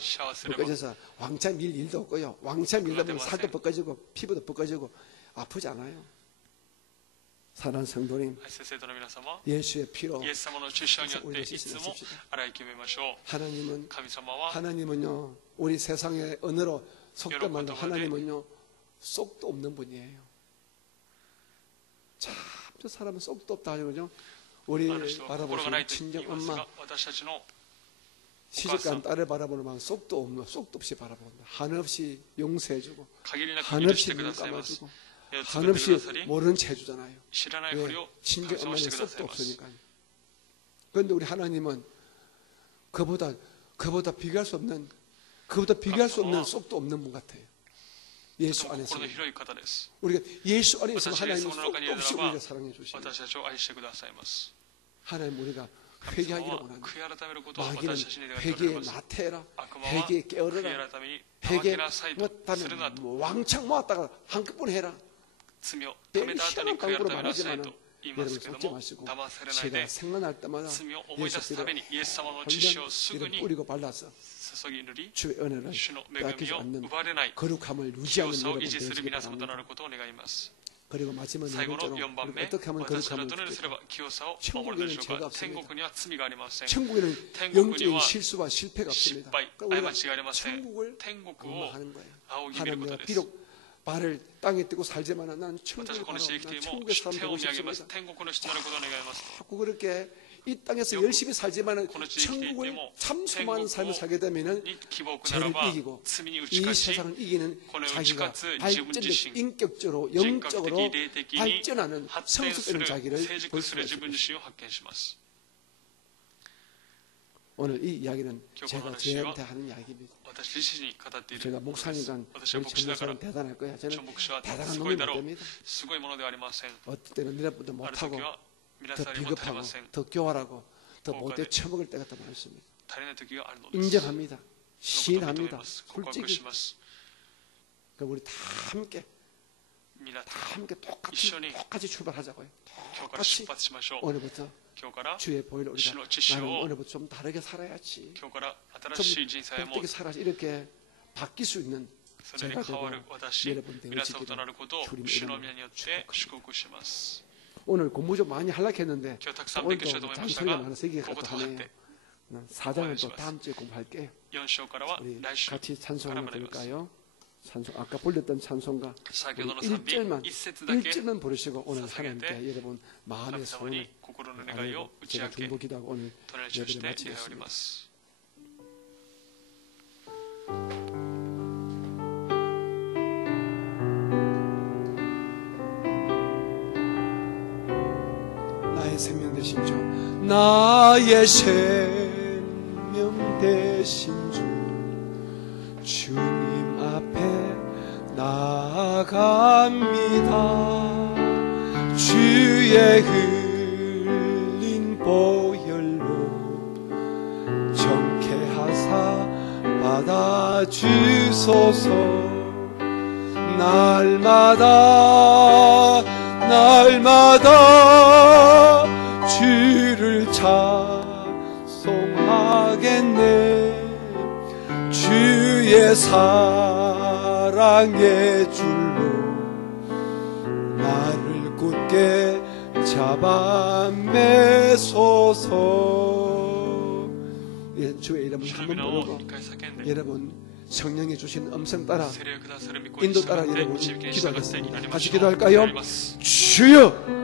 벗겨져서 왕창 밀 일도 없고요. 왕창 밀다 보면 살도 벗겨지고 피부도 벗겨지고 아프지 않아요. 사랑하는 성도님, 예수의 피로 우리를 씻으십시다. 하나님은요 우리 세상의 언어로 속된 말로 하나님은요 속도 없는 분이에요. 참 저 사람은 속도 없다 하죠. 우리 바라보시는 친정 엄마 시집간 딸을 바라보는 속도 없이 바라본다. 한없이 용서해주고 한없이 눈 감아주고 한없이 모르는 체 해주잖아요. 왜? 친정 엄마는 속도 없으니까요. 그런데 우리 하나님은 그보다 비교할 수 없는 속도 없는 분 같아요. 예수 안에서 우리가 예수 안에 있으면 하나님은 속도 없이 우리를 사랑해 주시고 하나님 우리가 회개하기를 원합니다. 마귀는 회개에 나태해라, 회개에 깨어르라, 회개 못하면 왕창 모았다가 한꺼번에 해라. 매일 희한한 광고로 말하지만 여러분 속지 마시고 제가 생각날 때마다 예수를 뿌리고 발라서 주의 은혜를 빼앗기지 않는 거룩함을 유지하는 여러분 되시기 바랍니다. 그리고 마지막에 어떻게 하면 거룩함을 지킬까? 천국에는 죄가 없습니다. 천국에는 영적인 실수와 실패가 없습니다. 그러니까 우리가 천국을 응원하는 거예요. 하나님 내가 비록 발을 땅에 띄고 살지만 난 천국에 사람 되고 싶습니다. 자꾸 그렇게 이 땅에서 열심히 살지만 천국을 참 소망하는 삶을 살게 되면 죄를 이기고 이 세상을 이기는 자기가 발전적 인격적으로 영적으로 발전하는 성숙되는 자기를 볼 수가 있습니다. 오늘 이 이야기는 제가 저한테 하는 이야기입니다. 제가 목사니까 우리 전 목사는 대단할 거야. 저는 대단한 놈이 못 됩니다. 어떤 때는 니네보다 못하고 더 비겁하고 더 교활하고 더 못돼 처먹을 때가 더 많습니다. 인정합니다. 시인합니다. 솔직히 우리 다 함께 똑같이 출발하자고요. 똑같이 오늘부터 주의 보혈을 우리가 나는 오늘부터 좀 다르게 살아야지, 좀 복되게 살아야지 이렇게 바뀔 수 있는 제가 되고 여러분 되어지기를 주님의 이름으로 축복합니다. 오늘 공부 좀 많이 하락했는데 오늘도 잔소리가 많아서 이게 또 하네요. 4장은 또 다음 주에 공부할게요. 우리 같이 찬송 한번 드릴까요? 찬송, 아까 불렸던 찬송가 1절만 부르시고 오늘 하나님께 여러분 마음의 소원을 제가 중보 기도하고 오늘 예배를 마치겠습니다. 나의 생명 되신 주, 나의 생명 되신 주, 주님 앞에 나아갑니다. 주의 흘린 보혈로 정케 하사 받아주소서. 날마다 주를 찬송하겠네. 주의 사랑의 줄로 나를 굳게 잡아 매소서. 주의 이름을 한번 부르고 여러분 성령이 주신 음성 따라 인도 따라 여러분 기도하겠습니다. 같이 기도할까요? 주여,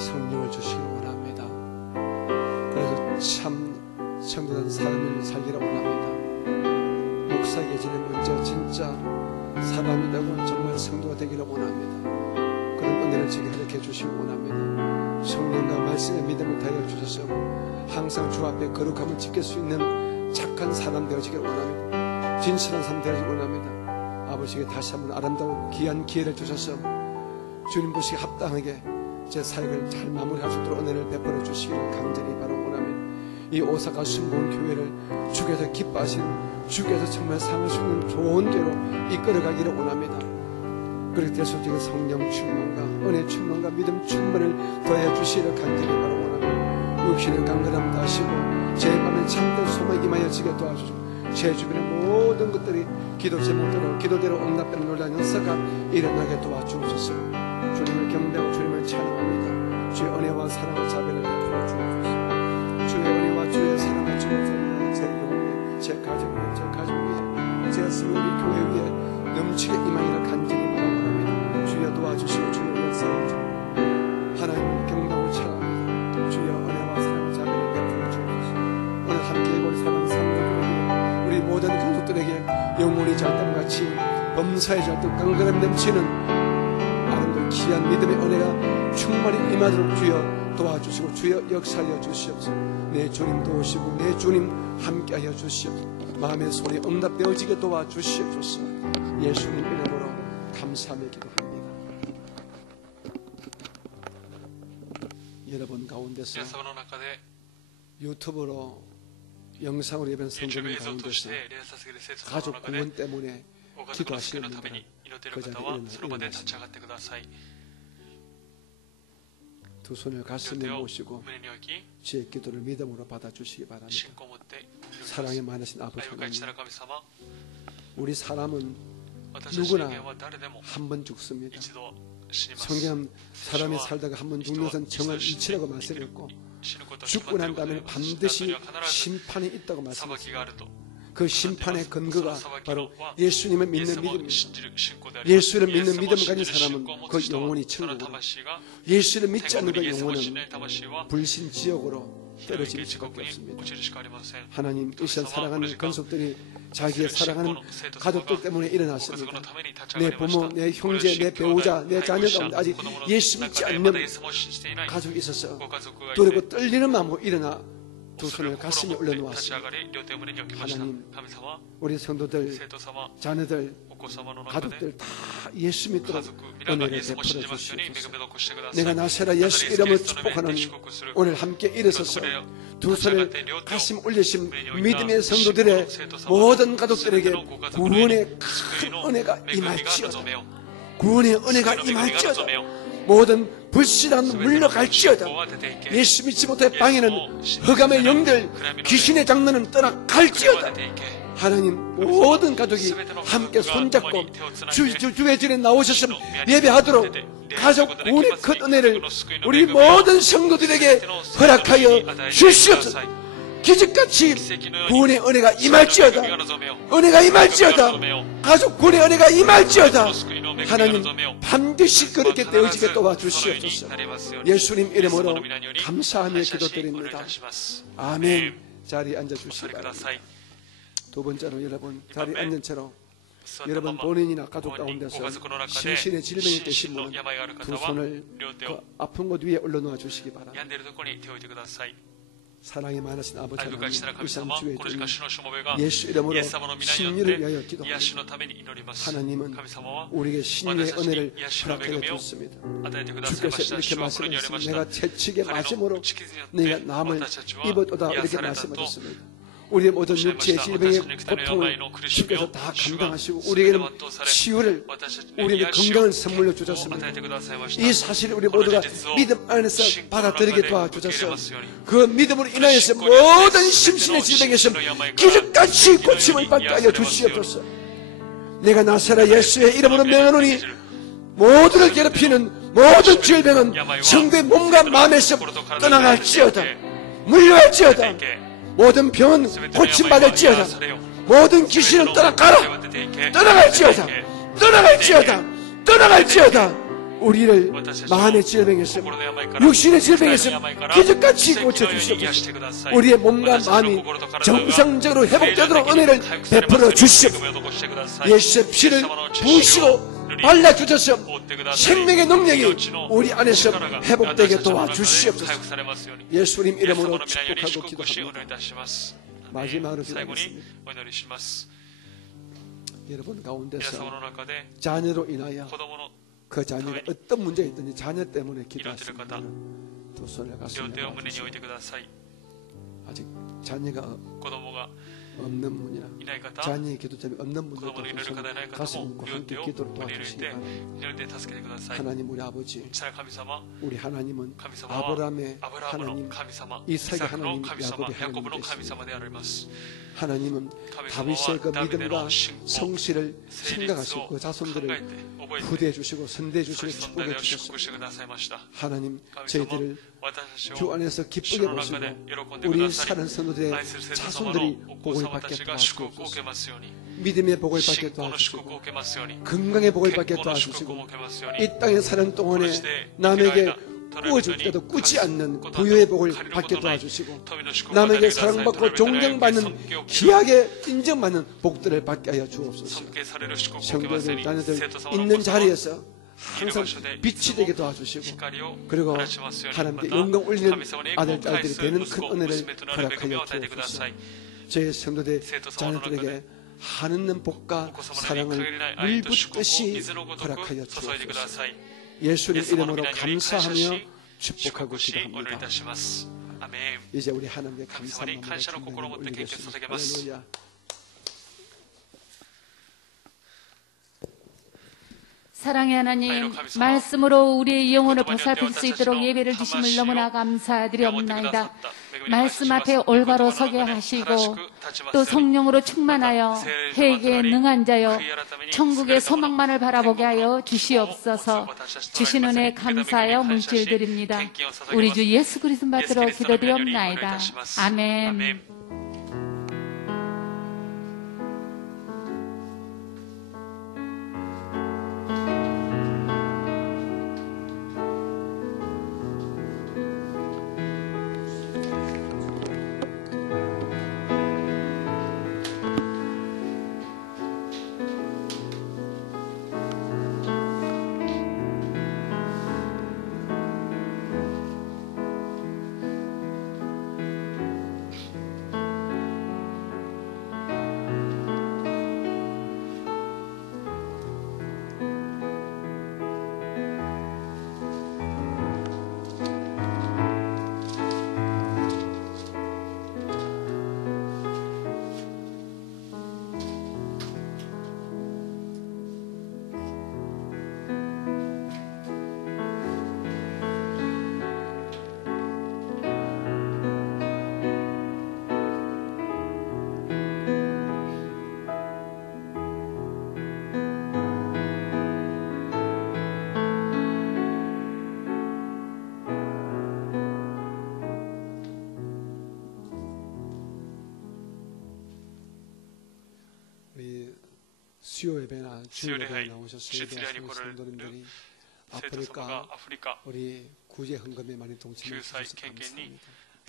성령을 주시기를 원합니다. 그래서 참 성도된 삶을 살기를 원합니다. 목사에게 지내면서 진짜 사람이 되고 정말 성도가 되기를 원합니다. 그런 은혜를 제게 허락해 주시기 원합니다. 성령과 말씀의 믿음을 다하여 주셔서 항상 주 앞에 거룩함을 지킬 수 있는 착한 사람 되어지기를 원합니다. 진실한 사람 되어지기를 원합니다. 아버지께 다시 한번 아름다운 귀한 기회를 주셔서 주님 보시기에 합당하게 제 사역을 잘 마무리할 수 있도록 은혜를 베풀어 주시기를 간절히 바라고 원하며 이 오사카 순복음 교회를 주께서 기뻐하시는 주께서 정말 상을 수 있는 좋은 대로 이끌어가기를 원합니다. 그렇게 대속적인 성령 충만과 은혜 충만과 믿음 충만을 더해 주시기를 간절히 바라옵니다. 육신의 강건함 다시고 제 마음에 참된 소망이 임하여지게 도와주시고 제 주변의 모든 것들이 기도 제목대로 기도대로 응답되는 놀라운 역사가 일어나게 도와주옵소서. 주님을 경배하고 주님을 찬양합니다. 주의 은혜와 사랑과 자비를 베풀어 주옵소서. 주의 은혜와 주의 사랑과 주의 자비를 제 영혼에 제 가정에 제 가족 위에 제 성도 우리 교회 위에 넘치게 임하기를 간절히 바라옵니다. 주여 도와주시고 주여 역사해 주옵소서. 하나님을 경배하고 찬양합니다. 주여 은혜와 사랑과 자비를 베풀어 주옵소서. 오늘 함께 볼 사랑 성도들에게 우리 모든 가족들에게 영혼이 잘땀같이 범사에 잘땀 강건함 넘치는 아름다운 귀한 믿음의 은혜가 충만히 임하도록 주여 도와주시고 주여 역사하여 주시옵소서. 내 주님 도우시고 내 주님 함께하여 주시옵소서. 마음의 소리 응답되어지게 도와주시옵소서. 예수님 이름으로 감사하며 기도합니다. 여러분 가운데서 유튜브로 영상으로 예배한 성도님 가운데서 가족 구원 때문에 기도하시는 분들은 그 자리에 일어나십니다. 두 손을 가슴에 모시고 주의 기도를 믿음으로 받아주시기 바랍니다. 사랑이 많으신 아버지 하나님, 우리 사람은 누구나 한 번 죽습니다. 성경은 사람이 살다가 한 번 죽는 것은 정한 이치라고 말씀했고 죽고 난 다음에 반드시 심판이 있다고 말씀했습니다. 그 심판의 근거가 바로 예수님을 믿는 믿음입니다. 예수를 믿는 믿음을 가진 사람은 그 영혼이 천국으로, 예수를 믿지 않는 그 영혼은 불신 지옥으로 떨어질 수밖에 없습니다. 하나님, 이 시간 사랑하는 건속들이 자기의 사랑하는 가족들 때문에 일어났습니다. 내 부모, 내 형제, 내 배우자, 내 자녀 가운데 아직 예수 믿지 않는 가족이 있어서 두렵고 떨리는 마음으로 일어나 두 손을 가슴에 올려놓았습니다. 하나님, 우리 성도들, 자녀들, 가족들 다 예수 믿도록 은혜를 베풀어 주시옵소서. 내가 나세라 예수 이름을 축복하는 오늘 함께 일어서서 두 손을 가슴 올리신 믿음의 성도들의 모든 가족들에게 구원의 큰 은혜가 임할지어다. 구원의 은혜가 임할지어다. 모든 불신한 물러갈지어다. 예수 믿지 못해 방에는 흑암의 영들, 귀신의 장난은 떠나갈지어다. 하나님, 모든 가족이 함께 손잡고 주의 전에 나오셔서 예배하도록 가족 구원의 큰 은혜를 우리 모든 성도들에게 허락하여 주시옵소서. 기적같이 구원의 은혜가 임할지어다. 은혜가 임할지어다. 가족 구원의 은혜가 임할지어다. 하나님, 반드시 그렇게 되어지게 도와주시옵소서. 예수님 이름으로 감사하며 기도드립니다. 아멘. 자리에 앉아주시기 바랍니다. 두 번째로 여러분 자리에 앉은 채로 여러분 본인이나 가족 가운데서 심신의 질병이 계신 분은 두 손을 그 아픈 곳 위에 올려놓아 주시기 바랍니다. 사랑이 많으신 아버지 하나님, 이 시간 주의 주님 예수 이름으로 신유를 위하여 기도합니다. 하나님은 우리에게 신유의 은혜를 허락해 주셨습니다. 주께서 이렇게 말씀하셨습니다. 내가 채찍에 맞음으로 네가 남을 입었도다, 이렇게 말씀하셨습니다. 우리의 모든 육체의 질병의 고통을 주께서 다 감당하시고 우리에게는 치유를, 우리에게 건강을 선물로 주셨습니다. 이 사실을 우리 모두가 믿음 안에서 받아들이게 도와주셔서 그 믿음으로 인하여서 모든 심신의 질병에서 기적같이 고침을 받게 하여 주시옵소서. 내가 나사라 예수의 이름으로 명하노니 모두를 괴롭히는 모든 질병은 성도의 몸과 마음에서 떠나갈지어다. 물러갈지어다. 모든 병은 고침받을지어다. 모든 귀신은 떠나가라. 떠나갈지어다. 떠나갈지어다. 떠나갈지어다. 우리를 마음의 질병에서, 육신의 질병에서 기적같이 고쳐주시옵소서. 우리의 몸과 마음이 정상적으로 회복되도록 은혜를 베풀어 주시옵소서. 예수의 피를 부으시고 발라주셔서 생명의 능력이 우리 안에서 회복되게 도와주시옵소서. 예수님 이름으로 축복하고 기도합니다. 마지막으로 기도하겠습니다. 여러분 가운데서 자녀로 인하여 그 자녀가 어떤 문제가 있든지 자녀 때문에 기도하십니다. 두 손을 가슴에 놔주시고 아직 자녀가 없는 문이라 いない方、 자녀의 기도점이 없는 子供 분들도 の祈る方でない方 가슴과 も、両 함께 手を 기도를 胸に入れ 도와주시기 て 바랍니다. 祈りで助けてください。 하나님 우리 아버지 父なる神様、 우리 하나님은 神様は 아브라함의 アブラハムの 하나님 神様、 이삭의 イサクの 하나님, 神様、 야곱의 ヤコブの 하나님 神様であります。 하나님은 神様 다윗의 は 그 ダビデ 믿음과 の信仰、 성실을 誠実 생각하시고 を 그 考 자손들을 えて覚えて 후대해 주시고 선대해 それ 주시고 存在 축복해 を祝 주셨습니다. 福してくださいました。 하나님 神様、 저희들을 私たち 주 を 안에서 主 기쁘게 の 보시고 中で喜んでく 우리 ださり、 사는 선도들의 愛する生徒様の 자손들이 お子 복을 様た 받게 ちが祝福を受 도와주옵소서. けますように、 믿음의 복을 信 받게 仰の祝福を 도와주시고 受けますように、 건강의 복을 健 받게 康の祝福を 도와주시고 受けますように、 이 땅에 사는 동안에 この地で 남에게 生きる間 꾸어줄 に 때도 꾸지 않는 ことなど 부유의 복을 借りる 받게 ことない 도와주시고 富の祝福を与え 남에게 てください。 사랑받고 取られる間に 존경받는 尊敬を受ける 귀하게 인정받는 복들을 받게 하여 주옵소서. 尊敬される祝福を受けますよう 성도들 に、生 자녀들 徒様のお 있는 子様は 자리에서 いる 항상 場所で 빛이 되게 도와주시고 光を 그리고 放ちますように、ま 하나님께 た 영광 올리는 神様に栄光 아들 を返 딸들이 す 되는 息 큰 子 은혜를 娘となる恵みを 허락하여 与えてください。 저희 성도들 生徒様の中で 자녀들에게 하는 복과 お子様のに限りない 사랑을 愛と祝福を 물붓듯이 水のごとく 허락하여 注いでくだ 주옵소서. さい。 예수님 イエス様の 이름으로 皆により感謝し 감사하며 祝 축복하고 福しお祈りい 기도합니다. たします。アメン。 이제 우리 하나님께 神様に 감사함으로 感謝の心を持って献金を捧げます。 할렐루야. 사랑의 하나님, 말씀으로 우리의 영혼을 보살필 수 있도록 예배를 주심을 너무나 감사드리옵나이다. 말씀 앞에 올바로 서게 하시고 또 성령으로 충만하여 회개에 능한 자여 천국의 소망만을 바라보게 하여 주시옵소서. 주신 은혜 감사하여 문질드립니다. 우리 주 예수 그리스도 받들어 기도드리옵나이다. 아멘. 수요 예배나 주일 예배에 礼拝 나오셨어요. 出礼拝に来られる 성도님들이 生徒様が 아프리카 アフリカ 우리 구제 헌금에 많이 동참해 救済 주셔서 献金に 감사합니다.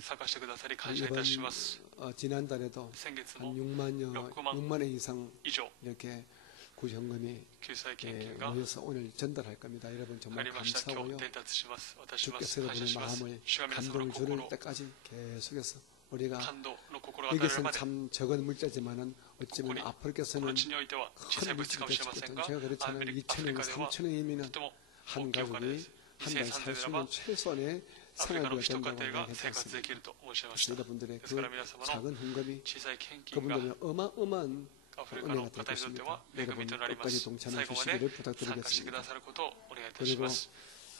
参加してくださり感謝い 이번 たします。 지난달에도 先月 한 も 6만 원 이상 以上 이렇게 구제 헌금이 救済献金が 모여서 오늘 전달할 겁니다. 여러분 あ 정말 りました。今日 감사하고요. 伝達します。渡しま 주께서 す。感謝 여러분의 します。 마음을 主が皆様の 감동을 心 주를 때까지 계속해서 우리가 感動の心が与えられる 여기서는 まで 참 적은 물자지만은 こ 어쩌면 この 아프리카에서는 地においては小さい 큰 物質かもしれません 물질이 が、 제가 ア 그렇잖아요. フリ 2천원, カでは 3천원이면 とても 한 大きいお金で 가족이 す。 한 달 살 수 있는 2300 최소한의 アフリカの 생활비가 一家 된다고 庭が生 얘기했습니다. 活できると申し上げました。 여러분들의 ですから 그 皆様の 작은 헌금이 小さい献金が 그분들의 어마어마한 アフリカの 은혜가 될 方にとって 것입니다. は恵み 여러분 となりま 끝까지 す。 동참해 最後まで 주시기를 参加してく 부탁드리겠습니다. ださることをお願いいたします。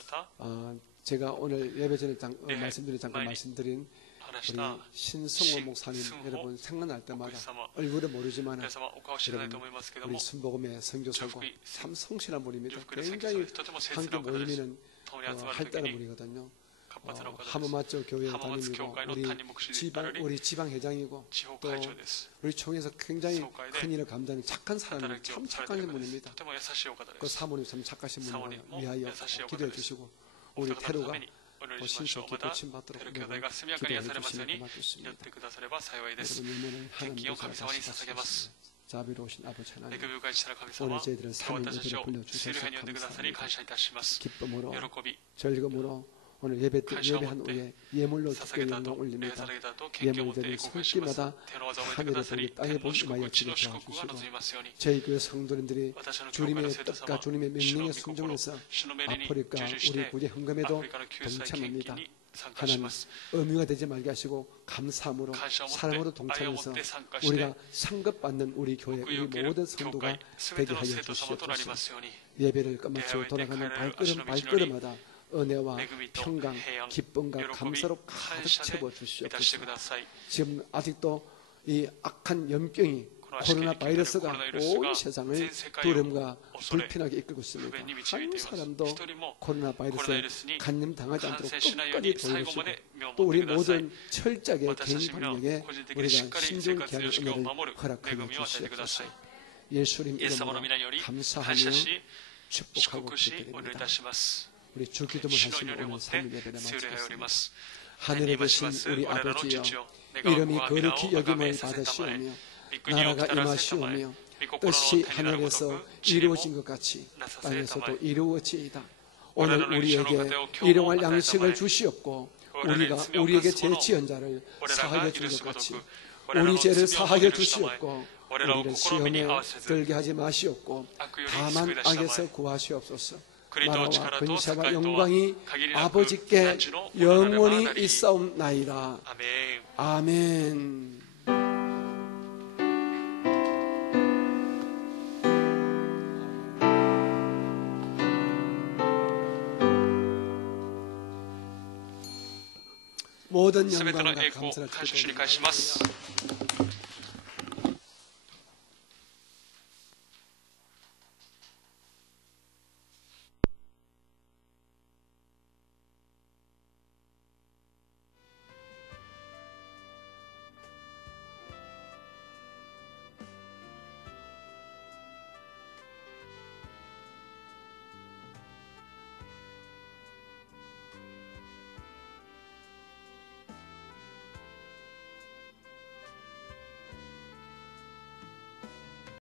また、 제가 오늘 예배 전에 네, 말씀드린 잠깐 많이 말씀드린 話し 우리 た 신성호 목사님 신성호 여러분 생각날 牧 때마다 師様、 얼굴은 모르지만 皆様お顔知らないと思いますけど 우리 も、 순복음의 성교사고 주福참 성실한 분입니다. 重複で宣教 굉장히 されとても誠実 함께 なお方です。 모이면 共に集まる 할 とき 따른 に 분이거든요. 活発なお方です。 하마마초 교회 하마마츠 담임이고 교회의 우리 담임 목사님 우리 지방 회장이고 地方 또 会長です。 우리 총회에서 굉장히 소가에 큰 일을 감당하는 착한 사람이 働きを 참 されてい 착한 る方です。 분입니다. とても優しいお方で 그 す。 사모님 참 착하신 분을 사모님 뭐 위하여優しいお方 기도해 です。 주시고 お 우리 二方のた 테루가 めにお祈りしましょう。 신속히 また、 고침받도록 テル兄弟が速やかに 기도해 癒されますよう 주시면 に祈っ 고맙겠습니다. てくだされば幸いです。 여러분 예매는 献金を 하나님께서 神様に捧げます。 자비로우신 아버지 恵 하나님 み深い力神様、 오늘 저희들은 今日 3일 私たち 예배를 を水流に呼んでくださり 불러주셔서 感謝いたします。 기쁨으로 喜び、 즐거움으로 오늘 예배한 후에 예물로 捧 주께 げた 영광 後、礼 올립니다. 捧げた後、献金を持って栄光がします。 예물들이 手の技を覚えてくださり、 하늘의 天の祝 복이 福、地の 임하여 祝福が 주시고 望みますように。 저희 교회 성도님들이 私の教会の 주님의 生徒 뜻과 様、 주님의 主の 명령에 御心、 순종해서 主の命令に 아프리카 従事し 우리 て、 구제 ア 헌금에도 フリカの救済献金 동참합니다. に 하나님 의무가 되지 말게 하시고 감사함으로 사랑으로 동참해서 우리가 상급받는 우리 교회 우리 모든 성도가 되게 하여 주시옵소서. 예배를 끝마치고 돌아가는 발걸음마다 은혜와 평강, 기쁨과 감사로 가득 채워 주시옵소서. 지금 아직도 이 악한 염병이 코로나 바이러스가 온 세상을 두려움과 불편하게 이끌고 있습니다. 한 사람도 코로나 바이러스에 간염당하지 않도록 끝까지 도와주시고 또 우리 모든 철저하게 개인 방역에 우리가 신중히 하는 은혜를 허락하여 주시옵소서. 예수님 이름으로 감사하며 축복하고 기도드립니다. 우리 주 기도를 하시는 오늘 3일 예배를 마치겠습니다. 하늘에 계신 우리 아버지여, 이름이 거룩히 여김을 받으시오며 나라가 임하시오며 뜻이 하늘에서 이루어진 것 같이 땅에서도 이루어지이다. 오늘 우리에게 일용할 양식을 주시옵고 우리가 우리에게 죄 지은 자를 사하여 준 것 같이 우리 죄를 사하여 주시옵고 우리를 시험에 들게 하지 마시옵고 다만 악에서 구하시옵소서. 나라와 근세와 영광이 아버지께 영원히 있사옵나이다. 아멘. 모든 영광과 감사를 드리겠습니다.